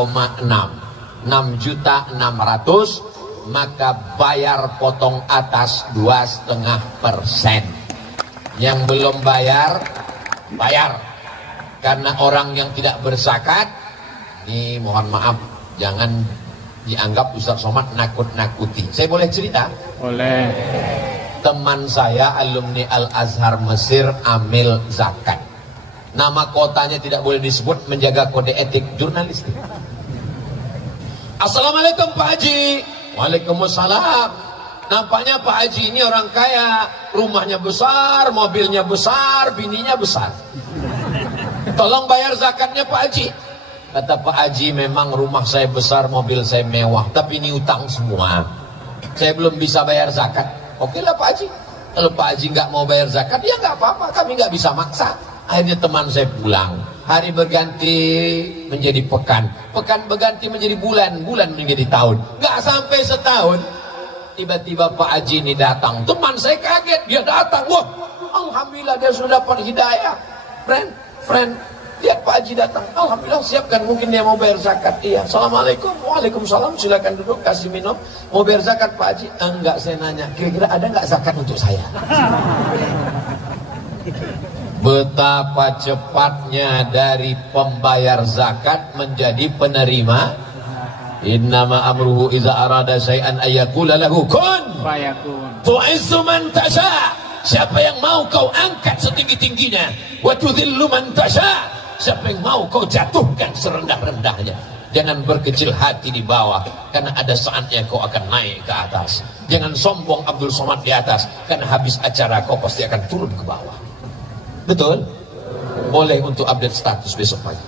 maka bayar potong atas 2,5%. Yang belum bayar, bayar. Karena orang yang tidak berzakat, ini mohon maaf, jangan dianggap Ustaz Somad nakut-nakuti. Saya boleh cerita? Boleh. Teman saya alumni Al-Azhar Mesir amil zakat. Nama kotanya tidak boleh disebut, menjaga kode etik jurnalistik. Assalamualaikum Pak Haji. Waalaikumsalam. Nampaknya Pak Haji ini orang kaya, rumahnya besar, mobilnya besar, bininya besar. Tolong bayar zakatnya Pak Haji. Kata Pak Haji, memang rumah saya besar, mobil saya mewah, tapi ini utang semua. Saya belum bisa bayar zakat. Oke lah Pak Haji. Kalau Pak Haji nggak mau bayar zakat, ya nggak apa-apa, kami nggak bisa maksa. Akhirnya teman saya pulang. Hari berganti menjadi pekan, pekan berganti menjadi bulan, bulan menjadi tahun. Nggak sampai setahun, tiba-tiba Pak Haji ini datang. Teman saya kaget, dia datang. Wah, alhamdulillah dia sudah dapat hidayah. Friend, lihat Pak Haji datang. Alhamdulillah, siapkan, mungkin dia mau bayar zakat. Iya. Assalamualaikum. Waalaikumsalam. Silakan duduk, kasih minum. Mau bayar zakat Pak Haji? Enggak, saya nanya. Kira-kira ada nggak zakat untuk saya? Betapa cepatnya dari pembayar zakat menjadi penerima. Innama amruhu iza arada syai'an ayyakula lahu kun Fayakun. tu'izzu man tasha. Siapa yang mau kau angkat setinggi-tingginya, wa tudhillu man tasha. Siapa yang mau kau jatuhkan serendah-rendahnya. Jangan berkecil hati di bawah, karena ada saatnya kau akan naik ke atas. Jangan sombong Abdul Somad di atas, karena habis acara kau pasti akan turun ke bawah. Betul? Boleh untuk update status besok pagi.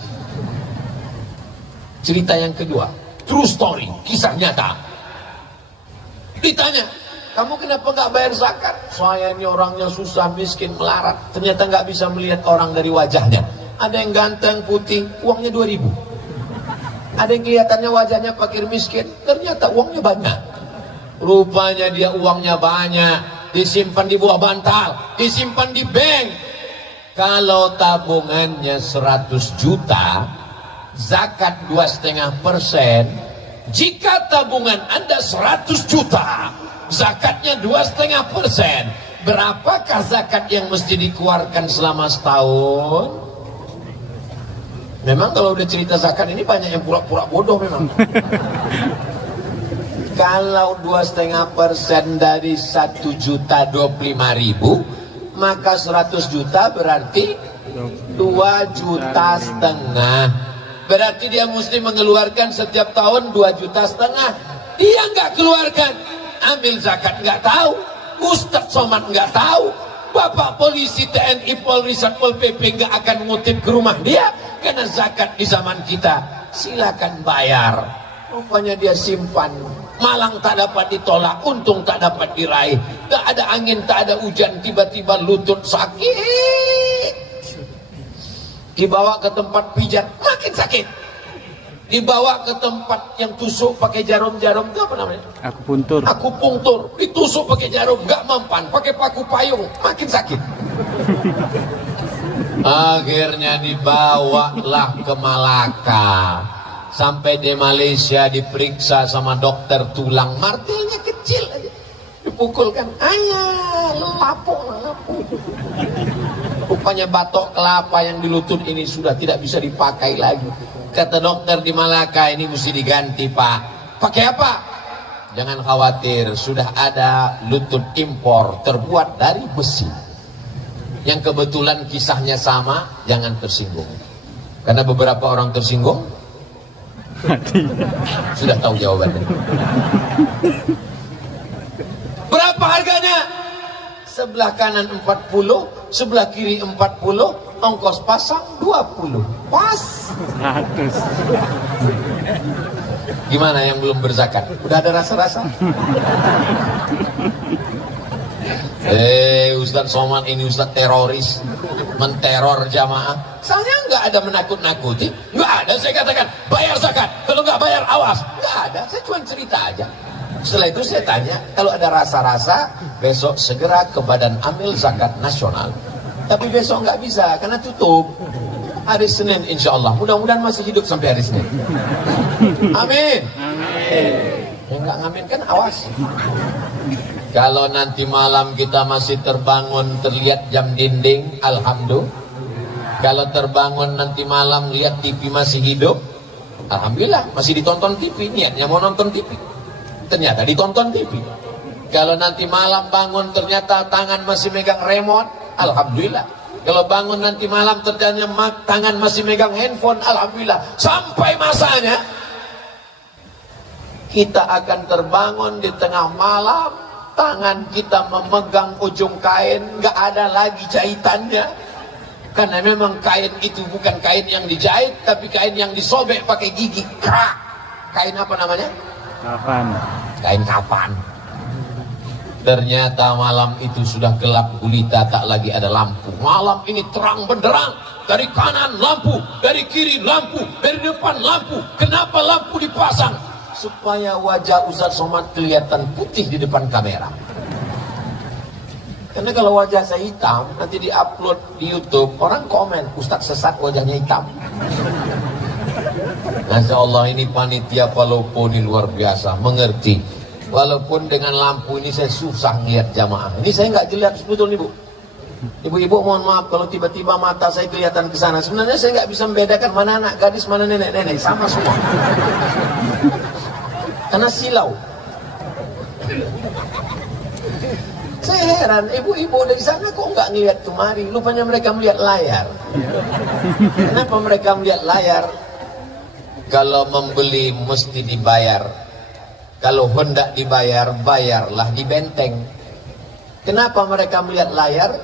Cerita yang kedua, true story, kisah nyata. Ditanya, kamu kenapa nggak bayar zakat? Saya ini orangnya susah, miskin, melarat. Ternyata nggak bisa melihat orang dari wajahnya. Ada yang ganteng, putih, uangnya 2.000. Ada yang kelihatannya wajahnya fakir miskin, ternyata uangnya banyak. Rupanya dia uangnya banyak, disimpan di bawah bantal, disimpan di bank. Kalau tabungannya 100 juta, zakat 2,5%. Jika tabungan Anda 100 juta, zakatnya 2,5%. Berapakah zakat yang mesti dikeluarkan selama setahun? Memang kalau udah cerita zakat ini banyak yang pura-pura bodoh memang. Kalau 2,5% dari 1.025.000, maka 100 juta berarti 2,5 juta. Berarti dia mesti mengeluarkan setiap tahun 2,5 juta. Dia nggak keluarkan. Ambil zakat nggak tahu. Ustaz Somad nggak tahu. Bapak polisi, TNI, Polri, Satpol PP nggak akan ngutip ke rumah dia. Karena zakat di zaman kita, silakan bayar. Rupanya dia simpan. Malang tak dapat ditolak, untung tak dapat diraih. Tak ada angin, tak ada hujan, tiba-tiba lutut sakit. Dibawa ke tempat pijat, makin sakit. Dibawa ke tempat yang tusuk pakai jarum-jarum, itu apa namanya? Akupunktur. Akupunktur, ditusuk pakai jarum, gak mempan, pakai paku payung, makin sakit. Akhirnya dibawalah ke Malaka. Sampai di Malaysia diperiksa sama dokter tulang, martilnya kecil aja, dipukulkan, ayah lapuk. Rupanya batok kelapa yang di lutut ini sudah tidak bisa dipakai lagi. Kata dokter di Malaka, ini mesti diganti Pak. Pakai apa? Jangan khawatir, sudah ada lutut impor terbuat dari besi. Yang kebetulan kisahnya sama, jangan tersinggung. Karena beberapa orang tersinggung sudah tahu jawabannya. Berapa harganya? Sebelah kanan 40, sebelah kiri 40, ongkos pasang 20. Pas. 100. Gimana yang belum berzakat? Udah ada rasa-rasa? Ustaz Somad ini Ustaz teroris, menteror jamaah. Saya nggak ada menakut-nakuti, nggak ada. Saya katakan bayar zakat, kalau nggak bayar awas, nggak ada. Saya cuma cerita aja. Setelah itu saya tanya, kalau ada rasa-rasa, besok segera ke Badan Amil Zakat Nasional. Tapi besok nggak bisa, karena tutup. Hari Senin insya Allah. Mudah-mudahan masih hidup sampai hari Senin. Amin. Yang nggak ngamin kan awas. Kalau nanti malam kita masih terbangun, terlihat jam dinding, alhamdulillah. Kalau terbangun nanti malam lihat TV masih hidup, alhamdulillah, masih ditonton TV. Niatnya mau nonton TV, ternyata ditonton TV. Kalau nanti malam bangun ternyata tangan masih megang remote, alhamdulillah. Kalau bangun nanti malam ternyata tangan masih megang handphone, alhamdulillah. Sampai masanya kita akan terbangun di tengah malam, tangan kita memegang ujung kain, nggak ada lagi jahitannya. Karena memang kain itu bukan kain yang dijahit, tapi kain yang disobek pakai gigi. Krak. Kain apa namanya? Kapan? Kain kapan. Ternyata malam itu sudah gelap gulita, tak lagi ada lampu. Malam ini terang benderang. Dari kanan lampu, dari kiri lampu, dari depan lampu. Kenapa lampu dipasang? Supaya wajah Ustaz Somad kelihatan putih di depan kamera. Karena kalau wajah saya hitam, nanti diupload di YouTube, orang komen, Ustaz sesat wajahnya hitam. Masya Allah, ini panitia Palopo ini luar biasa, mengerti. Walaupun dengan lampu ini saya susah ngeliat jamaah. Ini saya nggak jelas sebetulnya, Bu. Ibu-ibu mohon maaf kalau tiba-tiba mata saya kelihatan ke sana. Sebenarnya saya nggak bisa membedakan mana anak gadis, mana nenek-nenek, sama semua. Karena silau. Saya heran, ibu-ibu dari sana kok nggak ngeliat kemari? Lupanya mereka melihat layar. Kenapa mereka melihat layar? Kalau membeli mesti dibayar. Kalau hendak dibayar, bayarlah di benteng. Kenapa mereka melihat layar?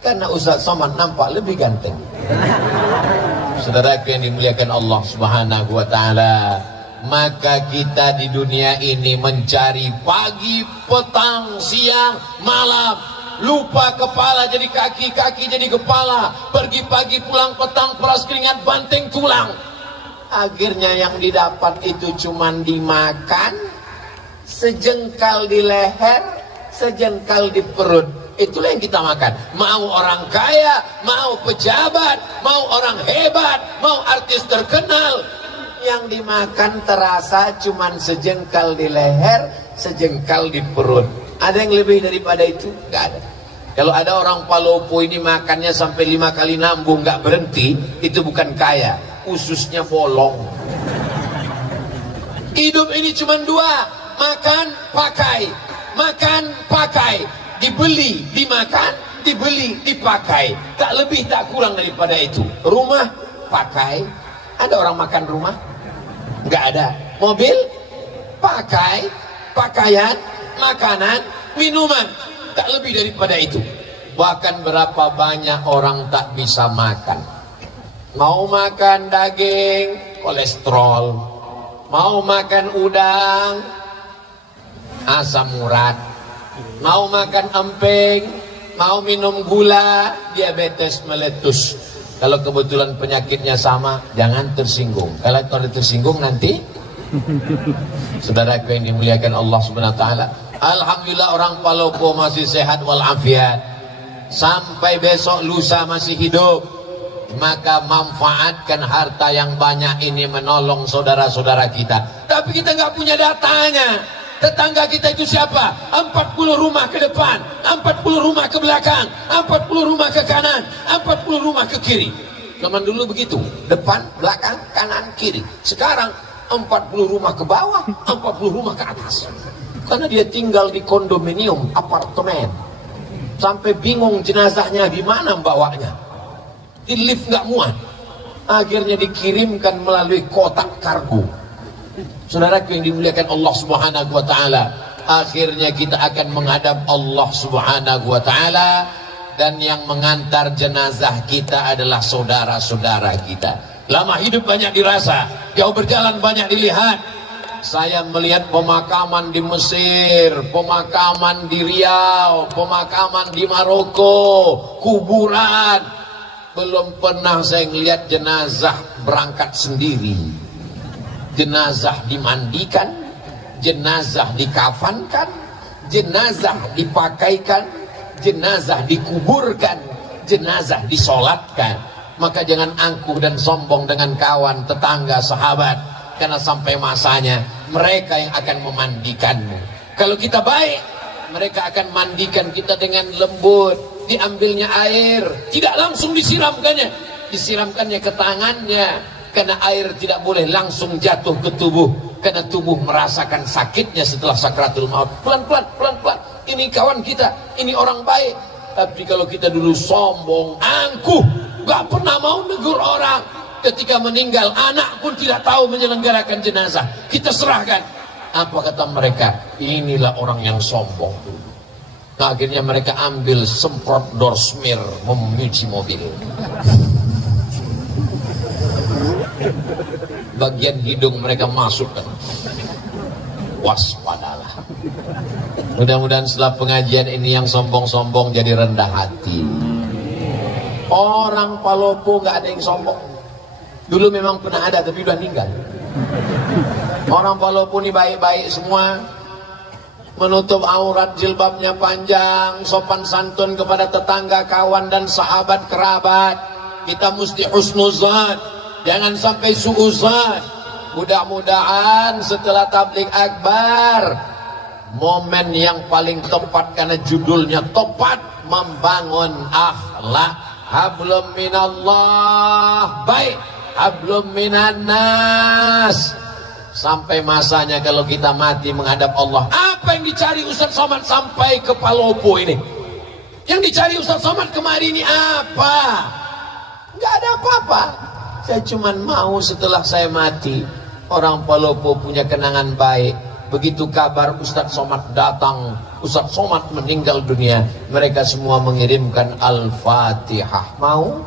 Karena Ustaz Somad nampak lebih ganteng. Saudara yang dimuliakan Allah Subhanahu wa Ta'ala, maka kita di dunia ini mencari pagi, petang, siang, malam. Lupa kepala jadi kaki, kaki jadi kepala. Pergi pagi, pulang petang, peras keringat, banteng tulang. Akhirnya yang didapat itu cuman dimakan, sejengkal di leher, sejengkal di perut. Itulah yang kita makan. Mau orang kaya, mau pejabat, mau orang hebat, mau artis terkenal, yang dimakan terasa cuman sejengkal di leher, sejengkal di perut. Ada yang lebih daripada itu? Gak ada. Kalau ada orang Palopo ini makannya sampai 5 kali nambung gak berhenti, itu bukan kaya, ususnya bolong. Hidup ini cuma 2, makan, pakai. Makan, pakai. Dibeli, dimakan, dibeli, dipakai. Tak lebih, tak kurang daripada itu. Rumah, pakai. Ada orang makan rumah? Nggak ada. Mobil, pakai, pakaian, makanan, minuman. Tak lebih daripada itu. Bahkan berapa banyak orang tak bisa makan. Mau makan daging, kolesterol. Mau makan udang, asam urat. Mau makan emping, mau minum gula, diabetes meletus. Kalau kebetulan penyakitnya sama, jangan tersinggung. Kalau tersinggung nanti, saudara yang dimuliakan Allah Subhanahu wa Ta'ala, alhamdulillah orang Palopo masih sehat walafiat. Sampai besok lusa masih hidup. Maka manfaatkan harta yang banyak ini menolong saudara-saudara kita. Tapi kita nggak punya datanya. Tetangga kita itu siapa? 40 rumah ke depan, 40 rumah ke belakang, 40 rumah ke kanan, 40 rumah ke kiri. Zaman dulu begitu, depan, belakang, kanan, kiri. Sekarang 40 rumah ke bawah, 40 rumah ke atas. Karena dia tinggal di kondominium, apartemen. Sampai bingung jenazahnya di mana bawanya. Di lift nggak muat. Akhirnya dikirimkan melalui kotak kargo. Saudaraku yang dimuliakan Allah Subhanahu wa Ta'ala, akhirnya kita akan menghadap Allah Subhanahu wa Ta'ala, dan yang mengantar jenazah kita adalah saudara-saudara kita. Lama hidup banyak dirasa, jauh berjalan banyak dilihat. Saya melihat pemakaman di Mesir, pemakaman di Riau, pemakaman di Maroko, kuburan. Belum pernah saya melihat jenazah berangkat sendiri. Jenazah dimandikan, jenazah dikafankan, jenazah dipakaikan, jenazah dikuburkan, jenazah disolatkan. Maka jangan angkuh dan sombong dengan kawan, tetangga, sahabat, karena sampai masanya mereka yang akan memandikanmu. Kalau kita baik, mereka akan mandikan kita dengan lembut. Diambilnya air, tidak langsung disiramkannya, disiramkannya ke tangannya, karena air tidak boleh langsung jatuh ke tubuh, karena tubuh merasakan sakitnya setelah sakratul maut. Pelan-pelan, pelan-pelan. Ini kawan kita, ini orang baik. Tapi kalau kita dulu sombong, angkuh, gak pernah mau negur orang, ketika meninggal anak pun tidak tahu menyelenggarakan jenazah, kita serahkan. Apa kata mereka? Inilah orang yang sombong dulu. Nah, akhirnya mereka ambil semprot door smear memuji mobil. Bagian hidung mereka masukkan. Waspadalah. Mudah-mudahan setelah pengajian ini yang sombong-sombong jadi rendah hati. Orang Palopo gak ada yang sombong. Dulu memang pernah ada tapi udah meninggal. Orang Palopo ini baik-baik semua, menutup aurat, jilbabnya panjang, sopan santun kepada tetangga, kawan dan sahabat kerabat. Kita mesti husnuzan, jangan sampai suuzan. Mudah-mudahan setelah tabligh akbar, momen yang paling tepat karena judulnya tepat, membangun akhlak. Hablum minallah, baik, hablum minan nas. Sampai masanya kalau kita mati menghadap Allah. Apa yang dicari Ustaz Somad sampai ke Palopo ini? Yang dicari Ustaz Somad kemari ini apa? Nggak ada apa-apa. Saya cuma mau setelah saya mati, orang Palopo punya kenangan baik. Begitu kabar Ustaz Somad datang, Ustaz Somad meninggal dunia, mereka semua mengirimkan Al-Fatihah. Mau?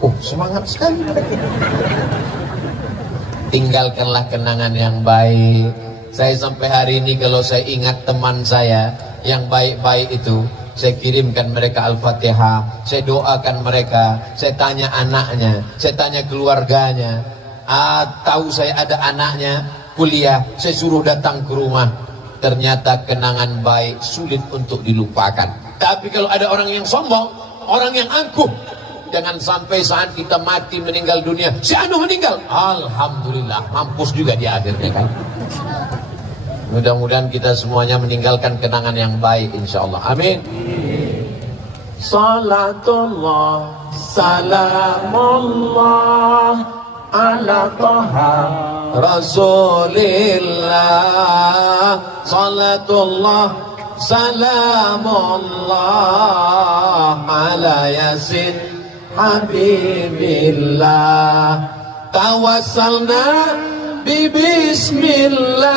Oh, semangat sekali mereka. Tinggalkanlah kenangan yang baik. Saya sampai hari ini kalau saya ingat teman saya yang baik-baik itu, saya kirimkan mereka Al-Fatihah, saya doakan mereka, saya tanya anaknya, saya tanya keluarganya. Tahu saya ada anaknya kuliah, saya suruh datang ke rumah. Ternyata kenangan baik sulit untuk dilupakan. Tapi kalau ada orang yang sombong, orang yang angkuh, jangan sampai saat kita mati meninggal dunia, si anu meninggal, alhamdulillah, mampus juga di akhirnya kan. Mudah-mudahan kita semuanya meninggalkan kenangan yang baik insyaallah. Amin. Salatullah salamullah ala taha rasulillah. Salatullah salamullah ala yasin habibillah. Tawassalna bismillah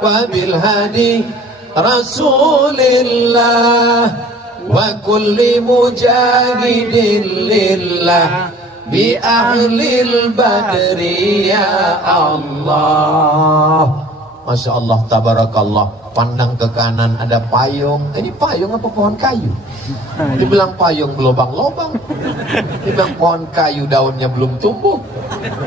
wa bil hadi rasulillah wa kulli mujahidin lillah bi ahlil badri ya Allah. Masya Allah, tabarakallah. Pandang ke kanan ada payung. Ini payung apa pohon kayu? Dibilang payung berlobang-lobang, dibilang pohon kayu daunnya belum tumbuh.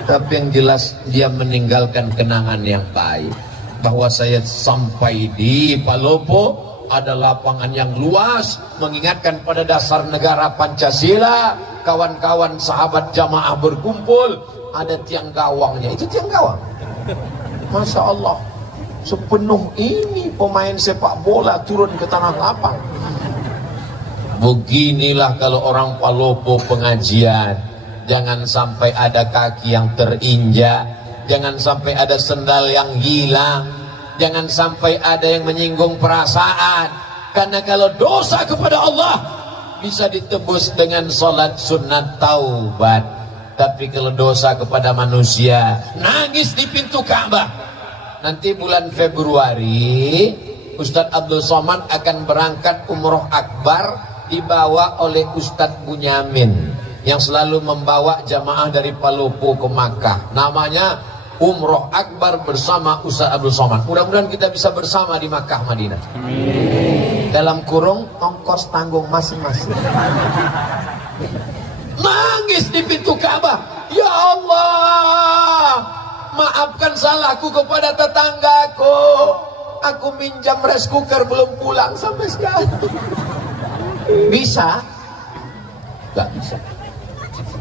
Tapi yang jelas dia meninggalkan kenangan yang baik. Bahwa saya sampai di Palopo, ada lapangan yang luas, mengingatkan pada dasar negara Pancasila. Kawan-kawan sahabat jamaah berkumpul, ada tiang gawangnya. Itu tiang gawang, Masya Allah. Sepenuh ini pemain sepak bola turun ke tanah lapang. Beginilah kalau orang Palopo pengajian. Jangan sampai ada kaki yang terinjak, jangan sampai ada sendal yang hilang, jangan sampai ada yang menyinggung perasaan. Karena kalau dosa kepada Allah bisa ditebus dengan sholat sunat taubat. Tapi kalau dosa kepada manusia, nangis di pintu Ka'bah. Nanti bulan Februari Ustadz Abdul Somad akan berangkat umroh akbar, dibawa oleh Ustadz Bunyamin yang selalu membawa jamaah dari Palopo ke Makkah. Namanya umroh akbar bersama Ustadz Abdul Somad. Mudah-mudahan kita bisa bersama di Makkah Madinah. Amin. Dalam kurung ongkos tanggung masing-masing. Nangis di pintu Ka'bah, ya Allah, maafkan salahku kepada tetanggaku. Aku minjam rice cooker belum pulang sampai sekarang. Bisa? Gak bisa.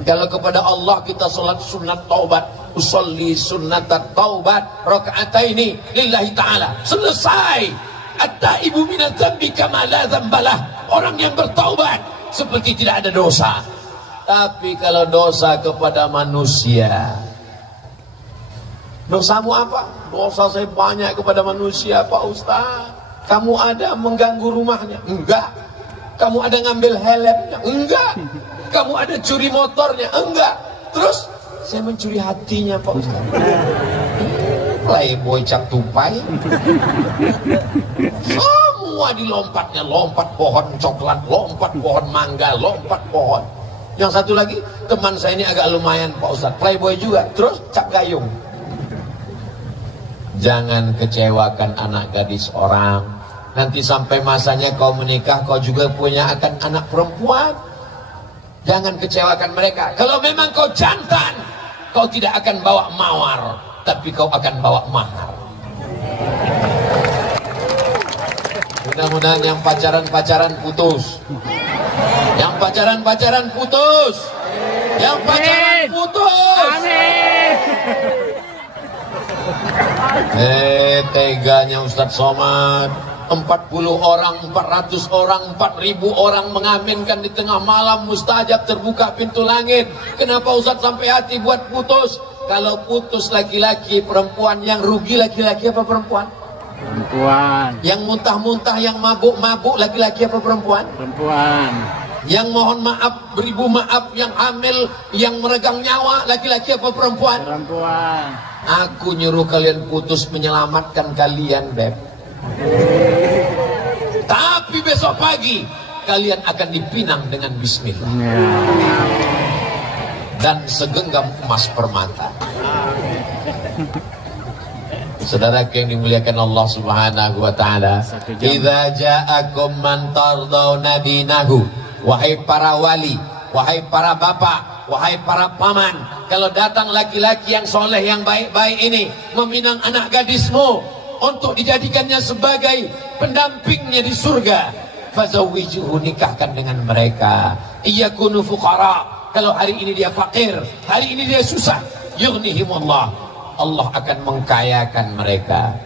Kalau kepada Allah kita sholat sunat taubat, usolli sunat taubat rakaataini lillahi ta'ala, selesai. At-taibu minadz dzambi kama la dzambalah. Orang yang bertaubat seperti tidak ada dosa. Tapi kalau dosa kepada manusia, dosamu apa? Dosa saya banyak kepada manusia, Pak Ustaz. Kamu ada mengganggu rumahnya? Enggak. Kamu ada ngambil helmnya? Enggak. Kamu ada curi motornya? Enggak. Terus saya mencuri hatinya, Pak Ustaz. Playboy cak tupai. Semua dilompatnya, lompat pohon coklat, lompat pohon mangga, lompat pohon. Yang satu lagi, teman saya ini agak lumayan, Pak Ustaz, playboy juga. Terus cap gayung. Jangan kecewakan anak gadis orang. Nanti sampai masanya kau menikah, kau juga punya akan anak perempuan. Jangan kecewakan mereka. Kalau memang kau jantan, kau tidak akan bawa mawar, tapi kau akan bawa mahar. Mudah-mudahan yang pacaran-pacaran putus. Yang pacaran-pacaran putus. Yang pacaran putus. Amin. Teganya Ustadz Somad. 40 orang, 400 orang, 4000 orang mengaminkan di tengah malam mustajab, terbuka pintu langit. Kenapa Ustadz sampai hati buat putus? Kalau putus laki-laki, perempuan, yang rugi laki-laki apa perempuan? Perempuan. Yang muntah-muntah, yang mabuk-mabuk, laki-laki apa perempuan? Perempuan. Yang mohon maaf, beribu maaf, yang hamil, yang meregang nyawa, laki-laki apa perempuan? Perempuan. Aku nyuruh kalian putus menyelamatkan kalian, Beb. Tapi besok pagi kalian akan dipinang dengan bismillah dan segenggam emas permata. Saudara yang dimuliakan Allah Subhanahu wa taala, idza ja'akum man tardawna dinahu, wahai para wali, wahai para bapak, wahai para paman, kalau datang laki-laki yang soleh, yang baik-baik ini meminang anak gadismu untuk dijadikannya sebagai pendampingnya di surga, fazawwijuhu, nikahkan dengan mereka. Iyakunu fuqara, kalau hari ini dia fakir, hari ini dia susah, yughnihimullah, Allah akan mengkayakan mereka.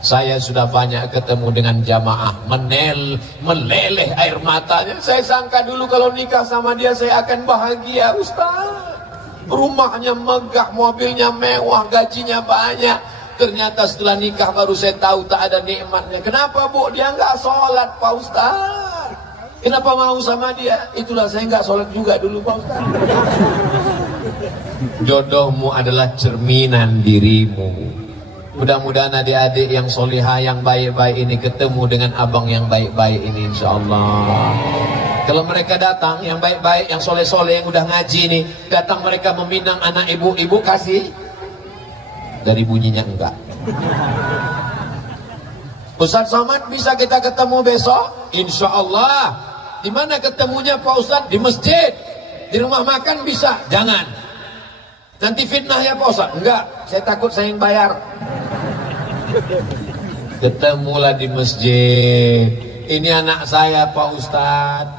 Saya sudah banyak ketemu dengan jamaah meleleh air matanya. Saya sangka dulu kalau nikah sama dia saya akan bahagia, Ustaz. Rumahnya megah, mobilnya mewah, gajinya banyak. Ternyata setelah nikah baru saya tahu tak ada nikmatnya. Kenapa, Bu? Dia nggak sholat, Pak Ustaz. Kenapa mau sama dia? Itulah saya nggak sholat juga dulu, Pak Ustaz. Jodohmu adalah cerminan dirimu. Mudah-mudahan adik-adik yang solihah, yang baik-baik ini ketemu dengan abang yang baik-baik ini, insya Allah. Kalau mereka datang, yang baik-baik, yang soleh-soleh, yang udah ngaji ini, datang mereka meminang anak ibu-ibu, kasih. Dari bunyinya enggak. Ustadz Somad, bisa kita ketemu besok? Insya Allah. Di mana ketemunya Pak Ustadz? Di masjid. Di rumah makan bisa? Jangan. Nanti fitnah ya Pak Ustadz? Enggak, saya takut saya yang bayar. Ketemulah di masjid. Ini anak saya Pak Ustadz.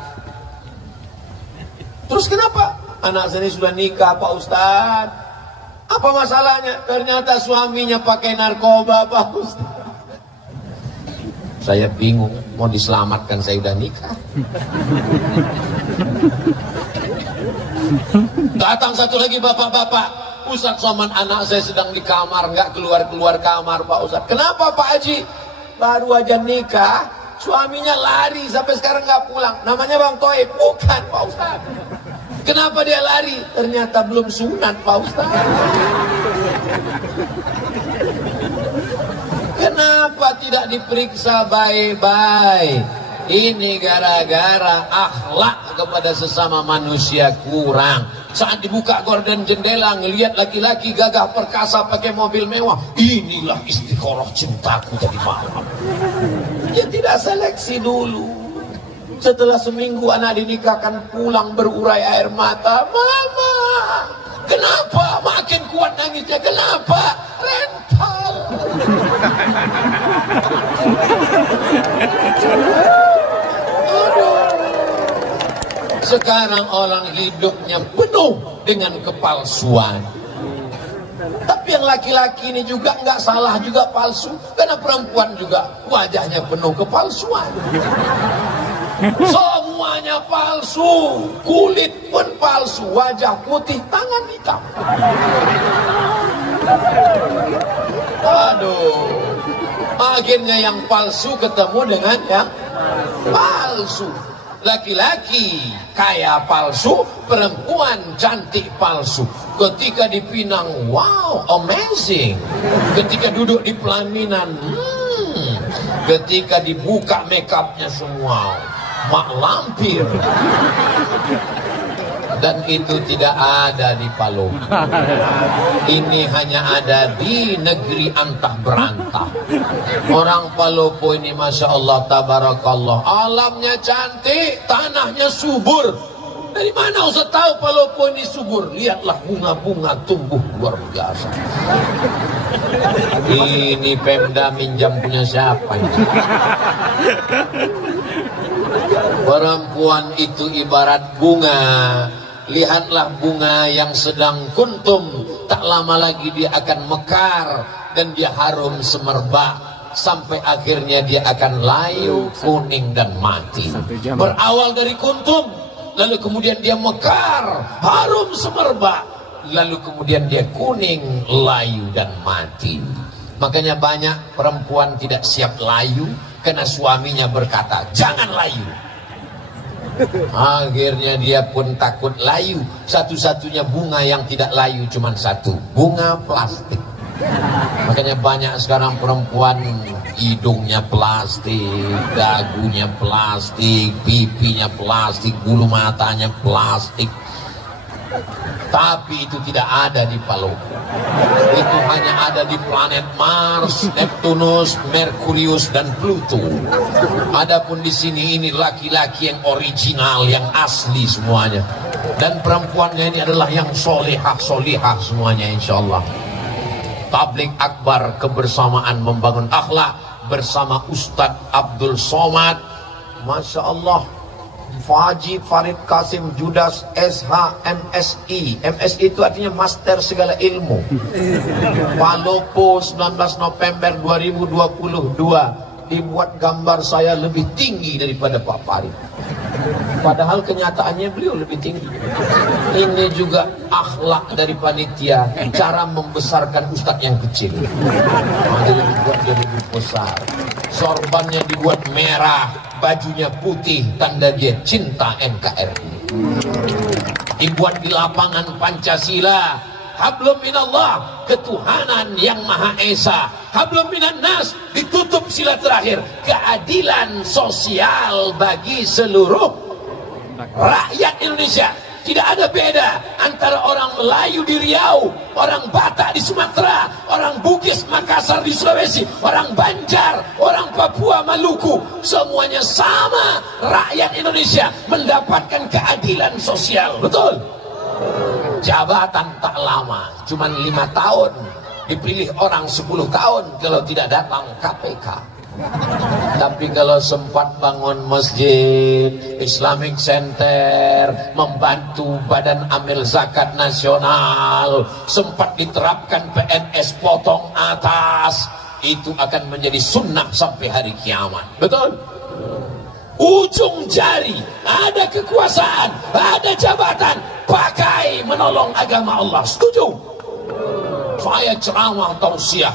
Terus kenapa? Anak saya sudah nikah Pak Ustadz. Apa masalahnya? Ternyata suaminya pakai narkoba, Pak Ustaz. Saya bingung, mau diselamatkan saya udah nikah. Datang satu lagi bapak-bapak, Ustaz Somad, anak saya sedang di kamar, nggak keluar-keluar kamar, Pak Ustaz. Kenapa Pak Haji? Baru aja nikah, suaminya lari sampai sekarang nggak pulang. Namanya Bang Toib? Bukan, Pak Ustaz. Kenapa dia lari? Ternyata belum sunat, Pak Ustaz. Kenapa tidak diperiksa baik-baik? Ini gara-gara akhlak kepada sesama manusia kurang. Saat dibuka gorden jendela, ngelihat laki-laki gagah perkasa pakai mobil mewah, inilah istiqoroh cintaku tadi malam. Dia tidak seleksi dulu. Setelah seminggu anak dinikahkan, pulang berurai air mata. Mama, kenapa? Makin kuat nangisnya. Kenapa? Sekarang orang hidupnya penuh dengan kepalsuan. Tapi yang laki-laki ini juga nggak salah juga palsu, karena perempuan juga wajahnya penuh kepalsuan. Semuanya palsu, kulit pun palsu, wajah putih, tangan hitam. Aduh, akhirnya yang palsu ketemu dengan yang palsu. Laki-laki kaya palsu, perempuan cantik palsu. Ketika dipinang, wow, amazing. Ketika duduk di pelaminan, ketika dibuka makeupnya semua, mak lampir. Dan itu tidak ada di Palu. Ini hanya ada di negeri antah berantah. Orang Palopo ini Masya Allah, tabarakallah, alamnya cantik, tanahnya subur. Dari mana Ustaz tahu Palopo ini subur? Lihatlah bunga-bunga tumbuh luar biasa. Ini Pemda minjam punya siapa ini? Perempuan itu ibarat bunga. Lihatlah bunga yang sedang kuntum, tak lama lagi dia akan mekar dan dia harum semerbak sampai akhirnya dia akan layu, kuning dan mati. Berawal dari kuntum, lalu kemudian dia mekar, harum semerbak, lalu kemudian dia kuning, layu dan mati. Makanya banyak perempuan tidak siap layu karena suaminya berkata, jangan layu. Akhirnya dia pun takut layu. Satu-satunya bunga yang tidak layu cuma satu, bunga plastik. Makanya banyak sekarang perempuan hidungnya plastik, dagunya plastik, pipinya plastik, bulu matanya plastik. Tapi itu tidak ada di Palu. Itu hanya ada di planet Mars, Neptunus, Merkurius dan Pluto. Adapun di sini ini laki-laki yang original, yang asli semuanya. Dan perempuannya ini adalah yang solihah semuanya insyaallah. Tablik akbar kebersamaan membangun akhlak bersama Ustadz Abdul Somad. Masya Allah, Haji Farid Qasim Judas SH MSI. MSI itu artinya Master Segala Ilmu. Palopo 19 November 2022. Dibuat gambar saya lebih tinggi daripada Pak Farid. Padahal kenyataannya beliau lebih tinggi. Ini juga akhlak dari panitia, cara membesarkan ustadz yang kecil. Jadi dibuat jadi lebih besar. Sorbannya dibuat merah, bajunya putih, tanda dia cinta NKRI. Dibuat di lapangan Pancasila. Hablum minallah, ketuhanan yang Maha Esa. Hablum minan nas, ditutup sila terakhir, keadilan sosial bagi seluruh rakyat Indonesia. Tidak ada beda antara orang Melayu di Riau, orang Batak di Sumatera, orang Bugis Makassar di Sulawesi, orang Banjar, orang Papua Maluku. Semuanya sama, rakyat Indonesia mendapatkan keadilan sosial. Betul? Jabatan tak lama, cuma 5 tahun. Dipilih orang 10 tahun kalau tidak datang KPK. Tapi kalau sempat bangun masjid, Islamic Center, membantu Badan Amil Zakat Nasional, sempat diterapkan PNS potong atas, itu akan menjadi sunnah sampai hari kiamat. Betul? Ujung jari, ada kekuasaan, ada jabatan, pakai menolong agama Allah. Setuju? Saya ceramah tausiah.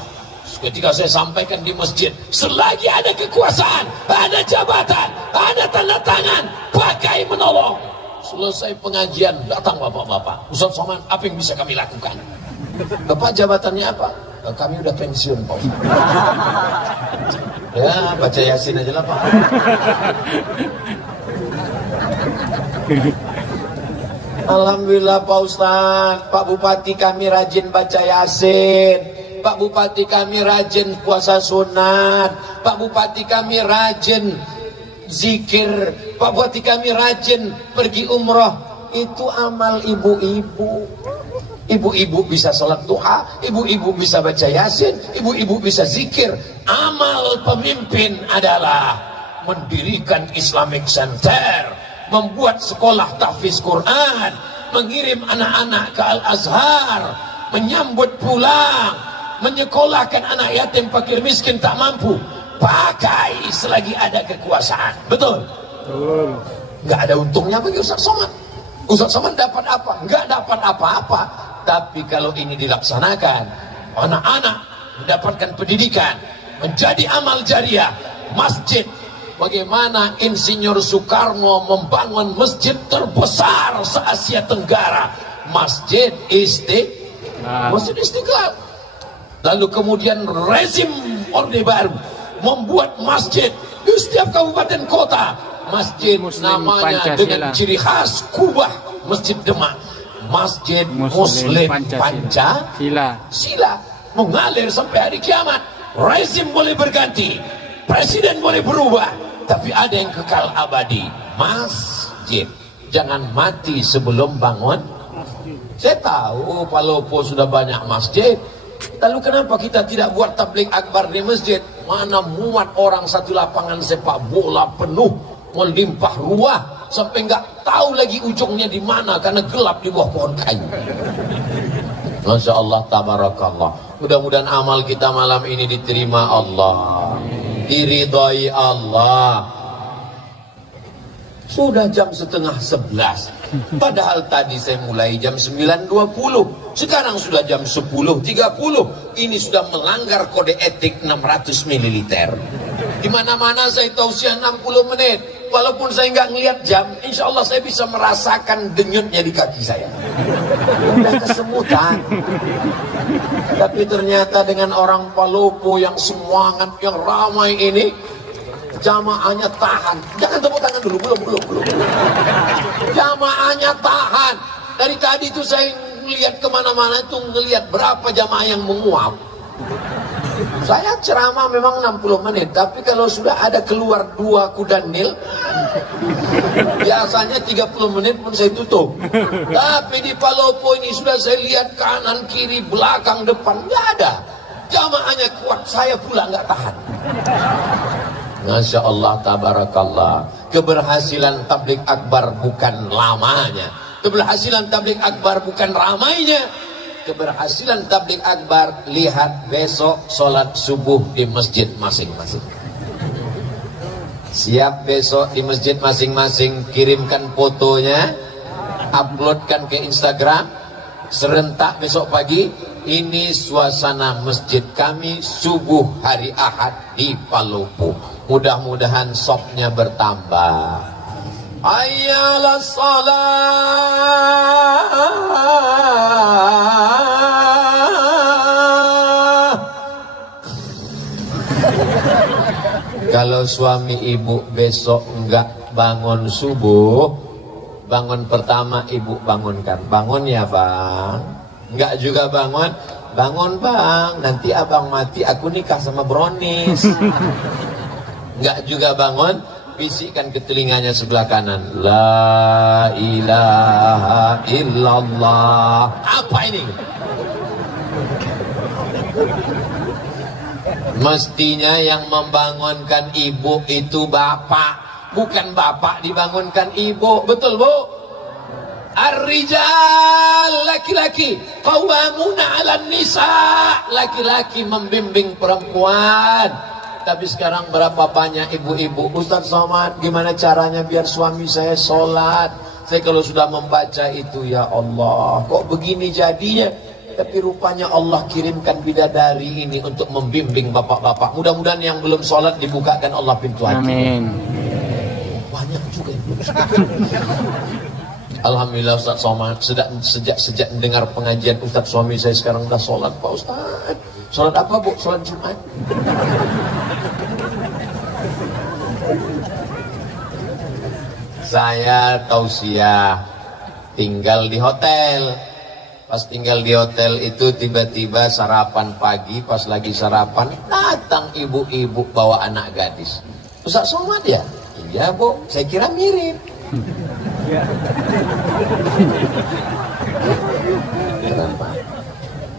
Ketika saya sampaikan di masjid, selagi ada kekuasaan, ada jabatan, ada tanda tangan, pakai menolong. Selesai pengajian, datang bapak-bapak. Ustaz Somad, apa yang bisa kami lakukan? Bapak jabatannya apa? Kami udah pensiun, Pak Ustaz. Ya, baca Yasin aja lah, Pak. Alhamdulillah Pak Ustaz, Pak Bupati kami rajin baca Yasin, Pak Bupati kami rajin puasa sunat, Pak Bupati kami rajin zikir, Pak Bupati kami rajin pergi umroh. Itu amal ibu-ibu. Ibu-ibu bisa sholat duha, ibu-ibu bisa baca yasin, ibu-ibu bisa zikir. Amal pemimpin adalah mendirikan Islamic Center, membuat sekolah tahfiz Quran, mengirim anak-anak ke Al-Azhar, menyambut pulang, menyekolahkan anak yatim fakir miskin tak mampu. Pakai selagi ada kekuasaan. Betul? Betul. Nggak ada untungnya bagi Ustaz Somad. Ustaz Somad dapat apa? Nggak dapat apa-apa. Tapi kalau ini dilaksanakan, anak-anak mendapatkan pendidikan, menjadi amal jariah, masjid. Bagaimana Insinyur Soekarno membangun masjid terbesar se-Asia Tenggara, Masjid Istiqlal. Lalu kemudian rezim Orde Baru membuat masjid di setiap kabupaten kota. Masjid Muslim namanya Pancasila. dengan ciri khas kubah Masjid Demak, Masjid Muslim Pancasila, mengalir sampai hari kiamat. Rezim boleh berganti, presiden boleh berubah, tapi ada yang kekal abadi, masjid. Jangan mati sebelum bangun. Saya tahu Palopo sudah banyak masjid, lalu kenapa kita tidak buat tabligh akbar di masjid? Mana muat orang satu lapangan sepak bola penuh, melimpah ruah, sampai nggak tahu lagi ujungnya di mana karena gelap di bawah pohon kayu. Masya Allah, tabarakallah. Mudah-mudahan amal kita malam ini diterima Allah, diridhai Allah. Sudah jam setengah 11, padahal tadi saya mulai jam 9.20, sekarang sudah jam 10.30. Ini sudah melanggar kode etik 600 ml. Di mana-mana saya tausiah 60 menit. Walaupun saya nggak ngelihat jam, insya Allah saya bisa merasakan denyutnya di kaki saya. Udah kesemutan. Tapi ternyata dengan orang Palopo yang semangat, yang ramai ini, jamaahnya tahan. Jangan tepuk tangan dulu, belum. Jamaahnya tahan. Dari tadi itu saya ngelihat kemana-mana itu ngelihat berapa jamaah yang menguap. Saya ceramah memang 60 menit, tapi kalau sudah ada keluar 2 kuda nil, biasanya 30 menit pun saya tutup. Tapi di Palopo ini sudah saya lihat kanan, kiri, belakang, depan, nggak ada. Jamaahnya kuat, saya pula nggak tahan. Masya Allah, tabarakallah. Keberhasilan tabligh akbar bukan lamanya, keberhasilan tabligh akbar bukan ramainya. Keberhasilan tabligh akbar, lihat besok sholat subuh di masjid masing-masing. Siap besok di masjid masing-masing, kirimkan fotonya, uploadkan ke Instagram. Serentak besok pagi, ini suasana masjid kami subuh hari Ahad di Palopo. Mudah-mudahan sopnya bertambah. Ayyalah salat. Kalau suami ibu besok enggak bangun subuh, bangun pertama ibu bangunkan. Bangun ya bang. Enggak juga bangun. Bangun bang, nanti abang mati aku nikah sama Bronis. Enggak juga bangun, bisikkan ke telinganya sebelah kanan, la ilaha illallah. Apa ini? Mestinya yang membangunkan ibu itu bapak, bukan bapak dibangunkan ibu. Betul bu? Ar-rijal, laki-laki, qawwamuna 'alan nisa, laki-laki membimbing perempuan. Tapi sekarang berapa banyak ibu-ibu, Ustaz Somad, gimana caranya biar suami saya sholat? Saya kalau sudah membaca itu, ya Allah, kok begini jadinya? Tapi rupanya Allah kirimkan bidadari ini untuk membimbing bapak-bapak. Mudah-mudahan yang belum sholat dibukakan Allah pintu hati. Amin. Banyak juga yang belum sholat. Alhamdulillah Ustaz Somad, sejak mendengar pengajian Ustaz, suami saya sekarang udah sholat Pak Ustaz. Sholat apa bu? Sholat Jumat. Saya tausiah tinggal di hotel. Pas tinggal di hotel itu tiba-tiba sarapan pagi, pas lagi sarapan datang ibu-ibu bawa anak gadis. Ustaz Somad ya? Iya bu, saya kira mirip.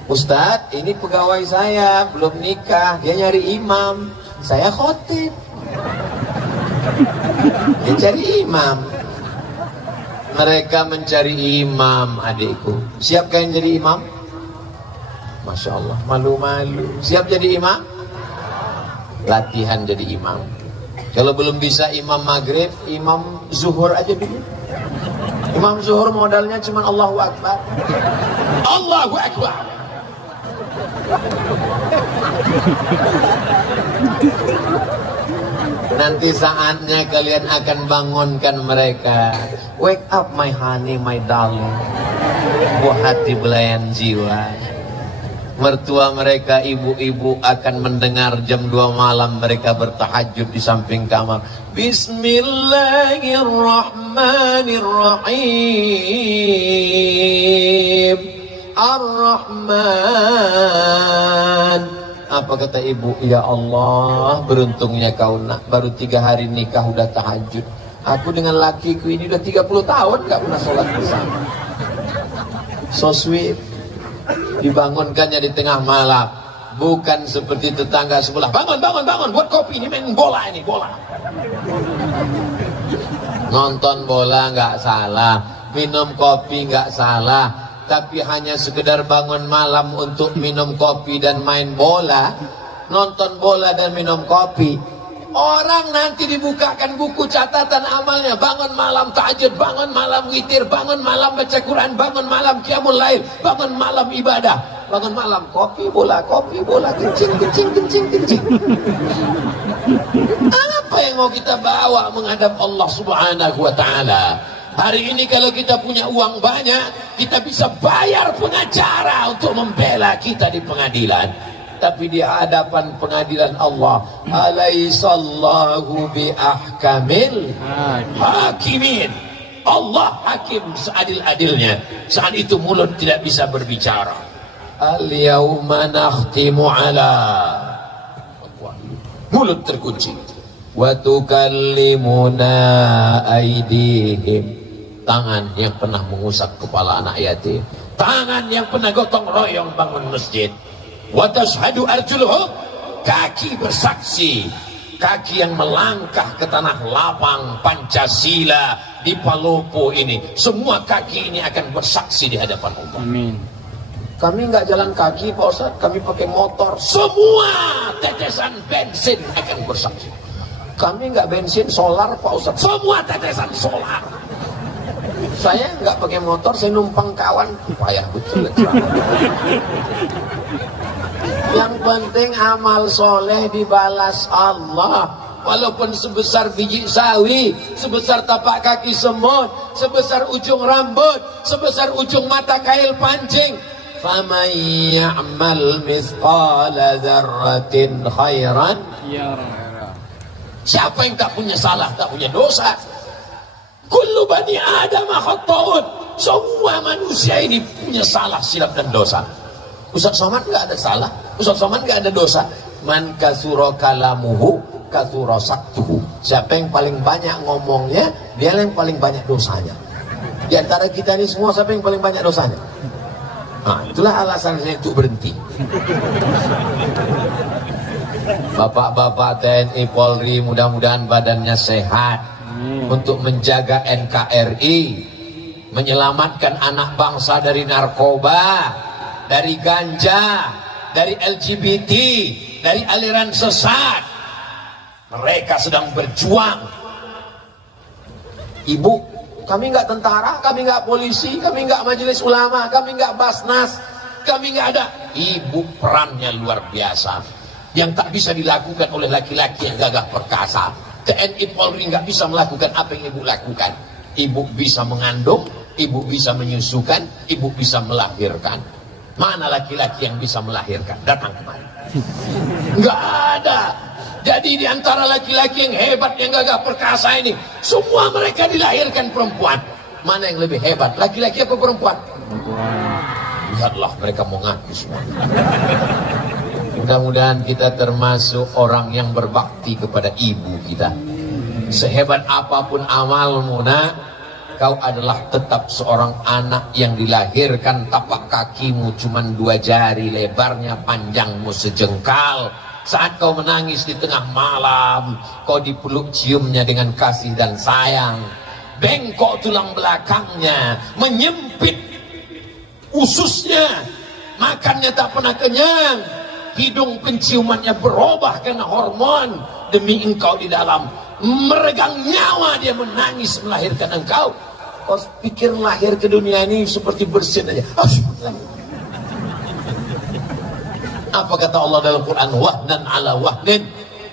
Ustadz, ini pegawai saya belum nikah, dia nyari imam, saya khotib. Dia cari imam. Mereka mencari imam, adikku. Siap kalian jadi imam? Masya Allah, malu-malu. Siap jadi imam? Latihan jadi imam. Kalau belum bisa imam maghrib, imam zuhur aja dulu. Imam zuhur modalnya cuma Allahu Akbar. Allahu Akbar. Nanti saatnya kalian akan bangunkan mereka. Wake up my honey, my darling. Buah hati belayan jiwa. Mertua mereka, ibu-ibu akan mendengar jam 2 malam mereka bertahajud di samping kamar. Bismillahirrahmanirrahim. Ar-Rahman. Apa kata ibu? Ya Allah, beruntungnya kau nak, baru 3 hari nikah udah tahajud. Aku dengan lakiku ini udah 30 tahun gak pernah sholat bersama. So sweet. Dibangunkannya di tengah malam. Bukan seperti tetangga sebelah. Bangun, bangun, bangun, buat kopi, ini main bola, ini bola. Nonton bola gak salah, minum kopi gak salah. Tapi hanya sekedar bangun malam untuk minum kopi dan main bola, nonton bola dan minum kopi. Orang nanti dibukakan buku catatan amalnya. Bangun malam tahajud, bangun malam witir, bangun malam baca Quran, bangun malam qiyamul lail, bangun malam ibadah, bangun malam kopi bola, kencing, kencing, kencing, kencing. Apa yang mau kita bawa menghadap Allah Subhanahu wa ta'ala? Hari ini kalau kita punya uang banyak, kita bisa bayar pengacara untuk membela kita di pengadilan. Tapi di hadapan pengadilan Allah, alaihissallahu biahkamil hakimin. Allah hakim seadil-adilnya. Saat itu mulut tidak bisa berbicara. Al-yawma nakhtimu ala, mulut terkunci. Wa tukallimuna aydihim, tangan yang pernah mengusap kepala anak yatim, tangan yang pernah gotong royong bangun masjid. Wa tashhadu arjuluhum, kaki bersaksi, kaki yang melangkah ke tanah lapang Pancasila di Palopo ini, semua kaki ini akan bersaksi di hadapan Allah. Amin. Kami nggak jalan kaki Pak Ustadz, kami pakai motor. Semua tetesan bensin akan bersaksi. Kami nggak bensin solar Pak Ustadz, semua tetesan solar. Saya nggak pakai motor, saya numpang kawan. Payah betul. Yang penting amal soleh dibalas Allah. Walaupun sebesar biji sawi, sebesar tapak kaki semut, sebesar ujung rambut, sebesar ujung mata kail pancing. Faman ya'mal mithqala dzarratin khairan yarah. Siapa yang tak punya salah, tak punya dosa? Kullu bani Adam khata'un. Semua manusia ini punya salah, silap dan dosa. Ustaz Somad nggak ada salah, Ustaz Somad nggak ada dosa. Man kasura kalamuhu kasura saktuhu. Siapa yang paling banyak ngomongnya, dia yang paling banyak dosanya. Di antara kita ini semua, siapa yang paling banyak dosanya? Nah, itulah alasan saya untuk berhenti. Bapak-bapak TNI Polri, mudah-mudahan badannya sehat untuk menjaga NKRI, menyelamatkan anak bangsa dari narkoba, dari ganja, dari LGBT, dari aliran sesat. Mereka sedang berjuang. Ibu, kami nggak tentara, kami nggak polisi, kami nggak majelis ulama, kami nggak basnas, kami nggak ada. Ibu perannya luar biasa, yang tak bisa dilakukan oleh laki-laki yang gagah perkasa. TNI Polri nggak bisa melakukan apa yang ibu lakukan. Ibu bisa mengandung, ibu bisa menyusukan, ibu bisa melahirkan. Mana laki-laki yang bisa melahirkan? Datang kemari. Nggak ada. Jadi di antara laki-laki yang hebat, yang gagah perkasa ini, semua mereka dilahirkan perempuan. Mana yang lebih hebat, laki-laki apa perempuan? Lihatlah mereka mengaku semua. Mudah-mudahan kita termasuk orang yang berbakti kepada ibu kita. Sehebat apapun amalmu nak, kau adalah tetap seorang anak yang dilahirkan tapak kakimu cuma 2 jari lebarnya, panjangmu sejengkal. Saat kau menangis di tengah malam, kau dipeluk ciumnya dengan kasih dan sayang. Bengkok tulang belakangnya, menyempit ususnya, makannya tak pernah kenyang. Hidung penciumannya berubah karena hormon. Demi engkau di dalam, meregang nyawa dia menangis melahirkan engkau. Kau pikir lahir ke dunia ini seperti bersin aja. Apa kata Allah dalam Quran? Wahnan ala wahnin.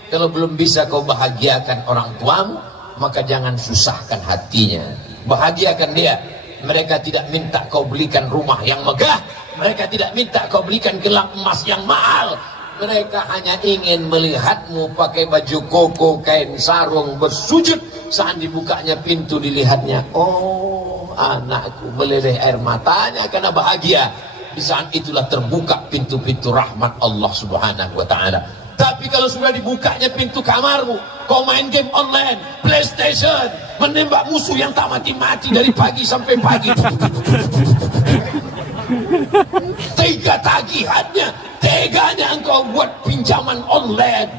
Kalau belum bisa kau bahagiakan orang tuamu, maka jangan susahkan hatinya. Bahagiakan dia. Mereka tidak minta kau belikan rumah yang megah, mereka tidak minta kau belikan gelang emas yang mahal. Mereka hanya ingin melihatmu pakai baju koko, kain sarung, bersujud. Saat dibukanya pintu, dilihatnya, oh anakku, meleleh air matanya karena bahagia. Di saat itulah terbuka pintu-pintu rahmat Allah Subhanahu wa ta'ala. Tapi kalau sudah dibukanya pintu kamarmu, kau main game online, PlayStation, menembak musuh yang tak mati-mati dari pagi sampai pagi. Tega tagihannya, teganya engkau buat pinjaman online.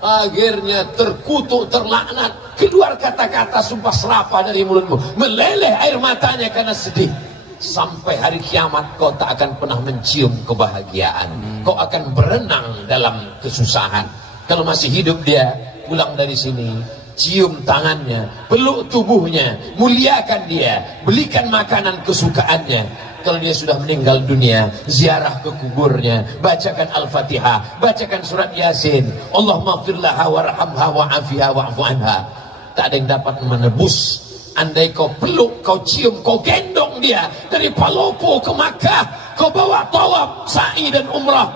Akhirnya terkutuk, terlaknat, keluar kata-kata sumpah serapah dari mulutmu, meleleh air matanya karena sedih. Sampai hari kiamat kau tak akan pernah mencium kebahagiaan. Kau akan berenang dalam kesusahan. Kalau masih hidup dia, pulang dari sini, cium tangannya, peluk tubuhnya, muliakan dia, belikan makanan kesukaannya. Kalau dia sudah meninggal dunia, ziarah ke kuburnya, bacakan Al-Fatihah, bacakan surat Yasin. Allahumma firlaha warhamha wa'afiha wa'fu anha. Tak ada yang dapat menebus. Andai kau peluk, kau cium, kau gendong dia dari Palopo ke Makkah, kau bawa tawaf, sa'i dan umrah,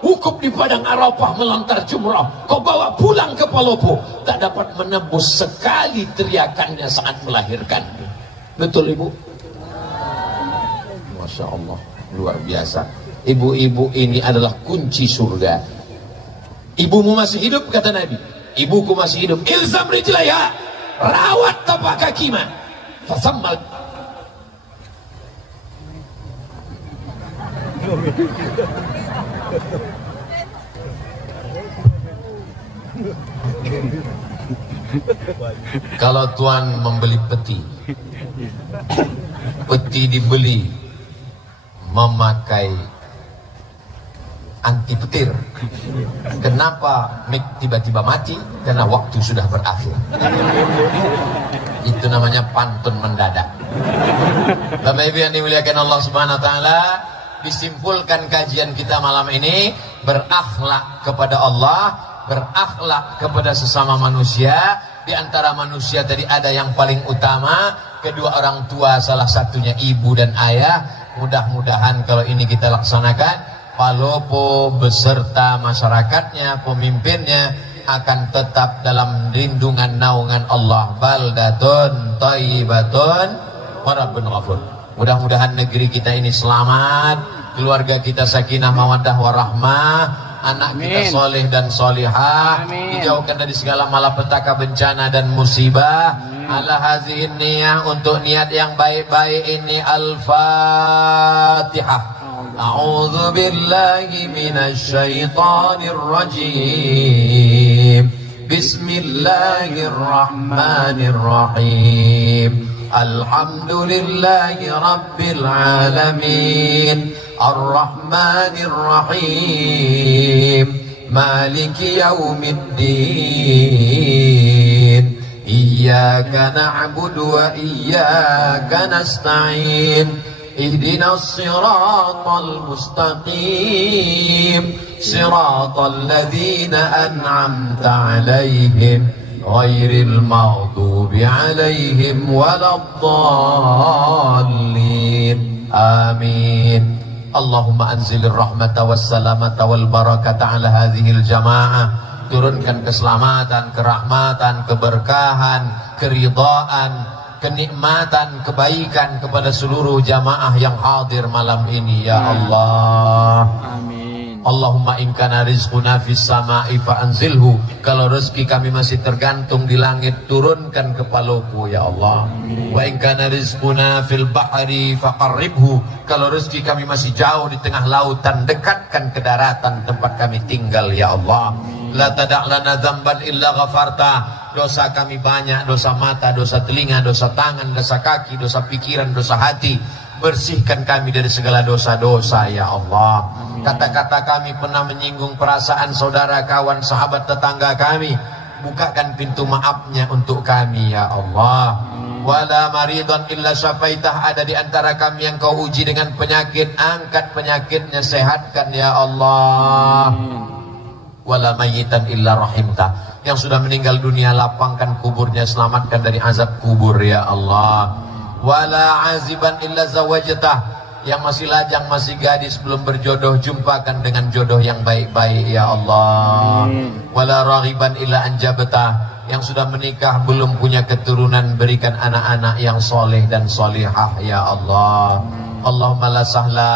wukuf di padang Arafah, melontar jumrah, kau bawa pulang ke Palopo, tak dapat menebus sekali teriakannya saat melahirkan. Betul ibu? Masya Allah, luar biasa. Ibu-ibu ini adalah kunci surga. Ibumu masih hidup, kata Nabi. Ibuku masih hidup. Ilzam rijlaiha, rawat tapak kaki mah. Fasammal. Kalau tuan membeli peti, peti dibeli memakai anti petir. Kenapa mic tiba-tiba mati? Karena waktu sudah berakhir. Itu namanya pantun mendadak. Bapak Ibu yang dimuliakan Allah Subhanahu wa taala, disimpulkan kajian kita malam ini, berakhlak kepada Allah, berakhlak kepada sesama manusia. Di antara manusia tadi ada yang paling utama, kedua orang tua, salah satunya ibu dan ayah. Mudah-mudahan kalau ini kita laksanakan, Palopo beserta masyarakatnya, pemimpinnya akan tetap dalam lindungan naungan Allah. Baldatun thayyibatun wa rabbun ghafur. Mudah-mudahan negeri kita ini selamat, keluarga kita sakinah mawaddah warahmah, anak kita soleh dan solihah, dijauhkan dari segala malapetaka, bencana dan musibah. Ala hazihin niyah, untuk niat yang baik-baik ini. Al-Fatihah. A'udzu billahi minasy syaithanir rajim. Bismillahirrahmanirrahim. Alhamdulillahi rabbil alamin. Ar-Rahmanir Rahim. Maliki yaumiddin. Iyyaka na'budu wa iyyaka nasta'in. اهدنا الصراط المستقيم صراط الذين أنعمت عليهم غير المغضوب عليهم ولا الضالين آمين اللهم أنزل الرحمة والسلامة والبركة على هذه الجماعة. Turunkan keselamatan, kerahmatan, keberkahan, keridhaan, kenikmatan, kebaikan kepada seluruh jamaah yang hadir malam ini ya Allah. Amin. Allah Allahumma in kana rizquna fis sama'i fa anzilhu. Kalau rezeki kami masih tergantung di langit, turunkan ke Palopo ya Allah. Wa in kana rizquna fil bahri faqarribhu. Kalau rezeki kami masih jauh di tengah lautan, dekatkan ke daratan tempat kami tinggal ya Allah. La tada' lana dzamban illa ghafarta. Dosa kami banyak, dosa mata, dosa telinga, dosa tangan, dosa kaki, dosa pikiran, dosa hati. Bersihkan kami dari segala dosa-dosa ya Allah. Kata-kata kami pernah menyinggung perasaan saudara, kawan, sahabat, tetangga kami, bukakan pintu maafnya untuk kami ya Allah. Wala maridun illa syafaitah. Ada di antara kami yang kau uji dengan penyakit, angkat penyakitnya, sehatkan ya Allah. Wala mayyitan illa rahimtah. Yang sudah meninggal dunia, lapangkan kuburnya, selamatkan dari azab kubur ya Allah. Wala aziban illa zawajtah. Yang masih lajang, masih gadis, belum berjodoh, jumpakan dengan jodoh yang baik-baik ya Allah. Wala raghiban illa anjabtah. Yang sudah menikah belum punya keturunan, berikan anak-anak yang soleh dan solihah ya Allah. Allahumma la sahla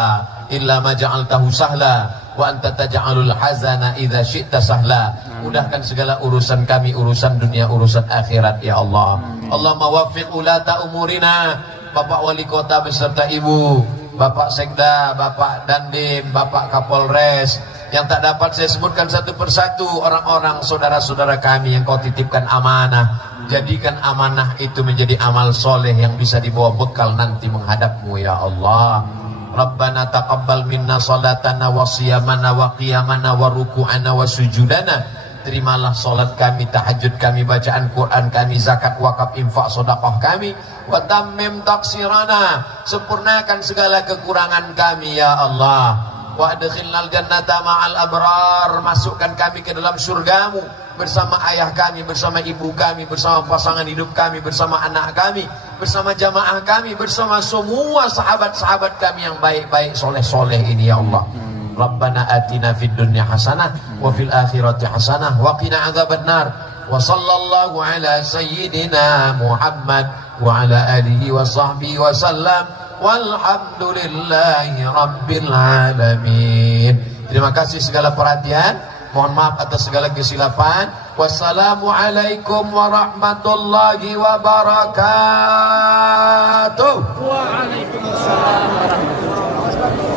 illa ma ja'altahu sahla wa anta taj'alul hazana idza syi'ta sahla. Mudahkan segala urusan kami, urusan dunia, urusan akhirat ya Allah. Allahumma waffiq ulata umurina. Bapak wali kota beserta ibu, Bapak Sekda, Bapak Dandim, Bapak Kapolres, yang tak dapat saya sebutkan satu persatu, orang-orang saudara-saudara kami yang kau titipkan amanah. Jadikan amanah itu menjadi amal soleh yang bisa dibawa bekal nanti menghadapmu ya Allah. Rabbana taqabbal minna salatana wa siyamana wa qiyamana wa ruku'ana wa sujudana. Terimalah solat kami, tahajud kami, bacaan Quran kami, zakat, wakaf, infak, sedekah kami. Wa tammim taksirana. Sempurnakan segala kekurangan kami ya Allah. Wa adkhilnal jannata ma'al abrar. Masukkan kami ke dalam surgamu bersama ayah kami, bersama ibu kami, bersama pasangan hidup kami, bersama anak kami, bersama jamaah kami, bersama semua sahabat-sahabat kami yang baik-baik, soleh-soleh ini ya Allah. Rabbana atina fid dunya hasanah wa fil akhirati hasanah wa qina adzabannar. Wa sallallahu ala sayyidina Muhammad wa ala alihi wa sahbihi wa sallam. Walhamdulillahi rabbil alamin. Terima kasih segala perhatian. Mohon maaf atas segala kesilapan. Wassalamualaikum warahmatullahi wabarakatuh. Waalaikumsalam warahmatullahi wabarakatuh.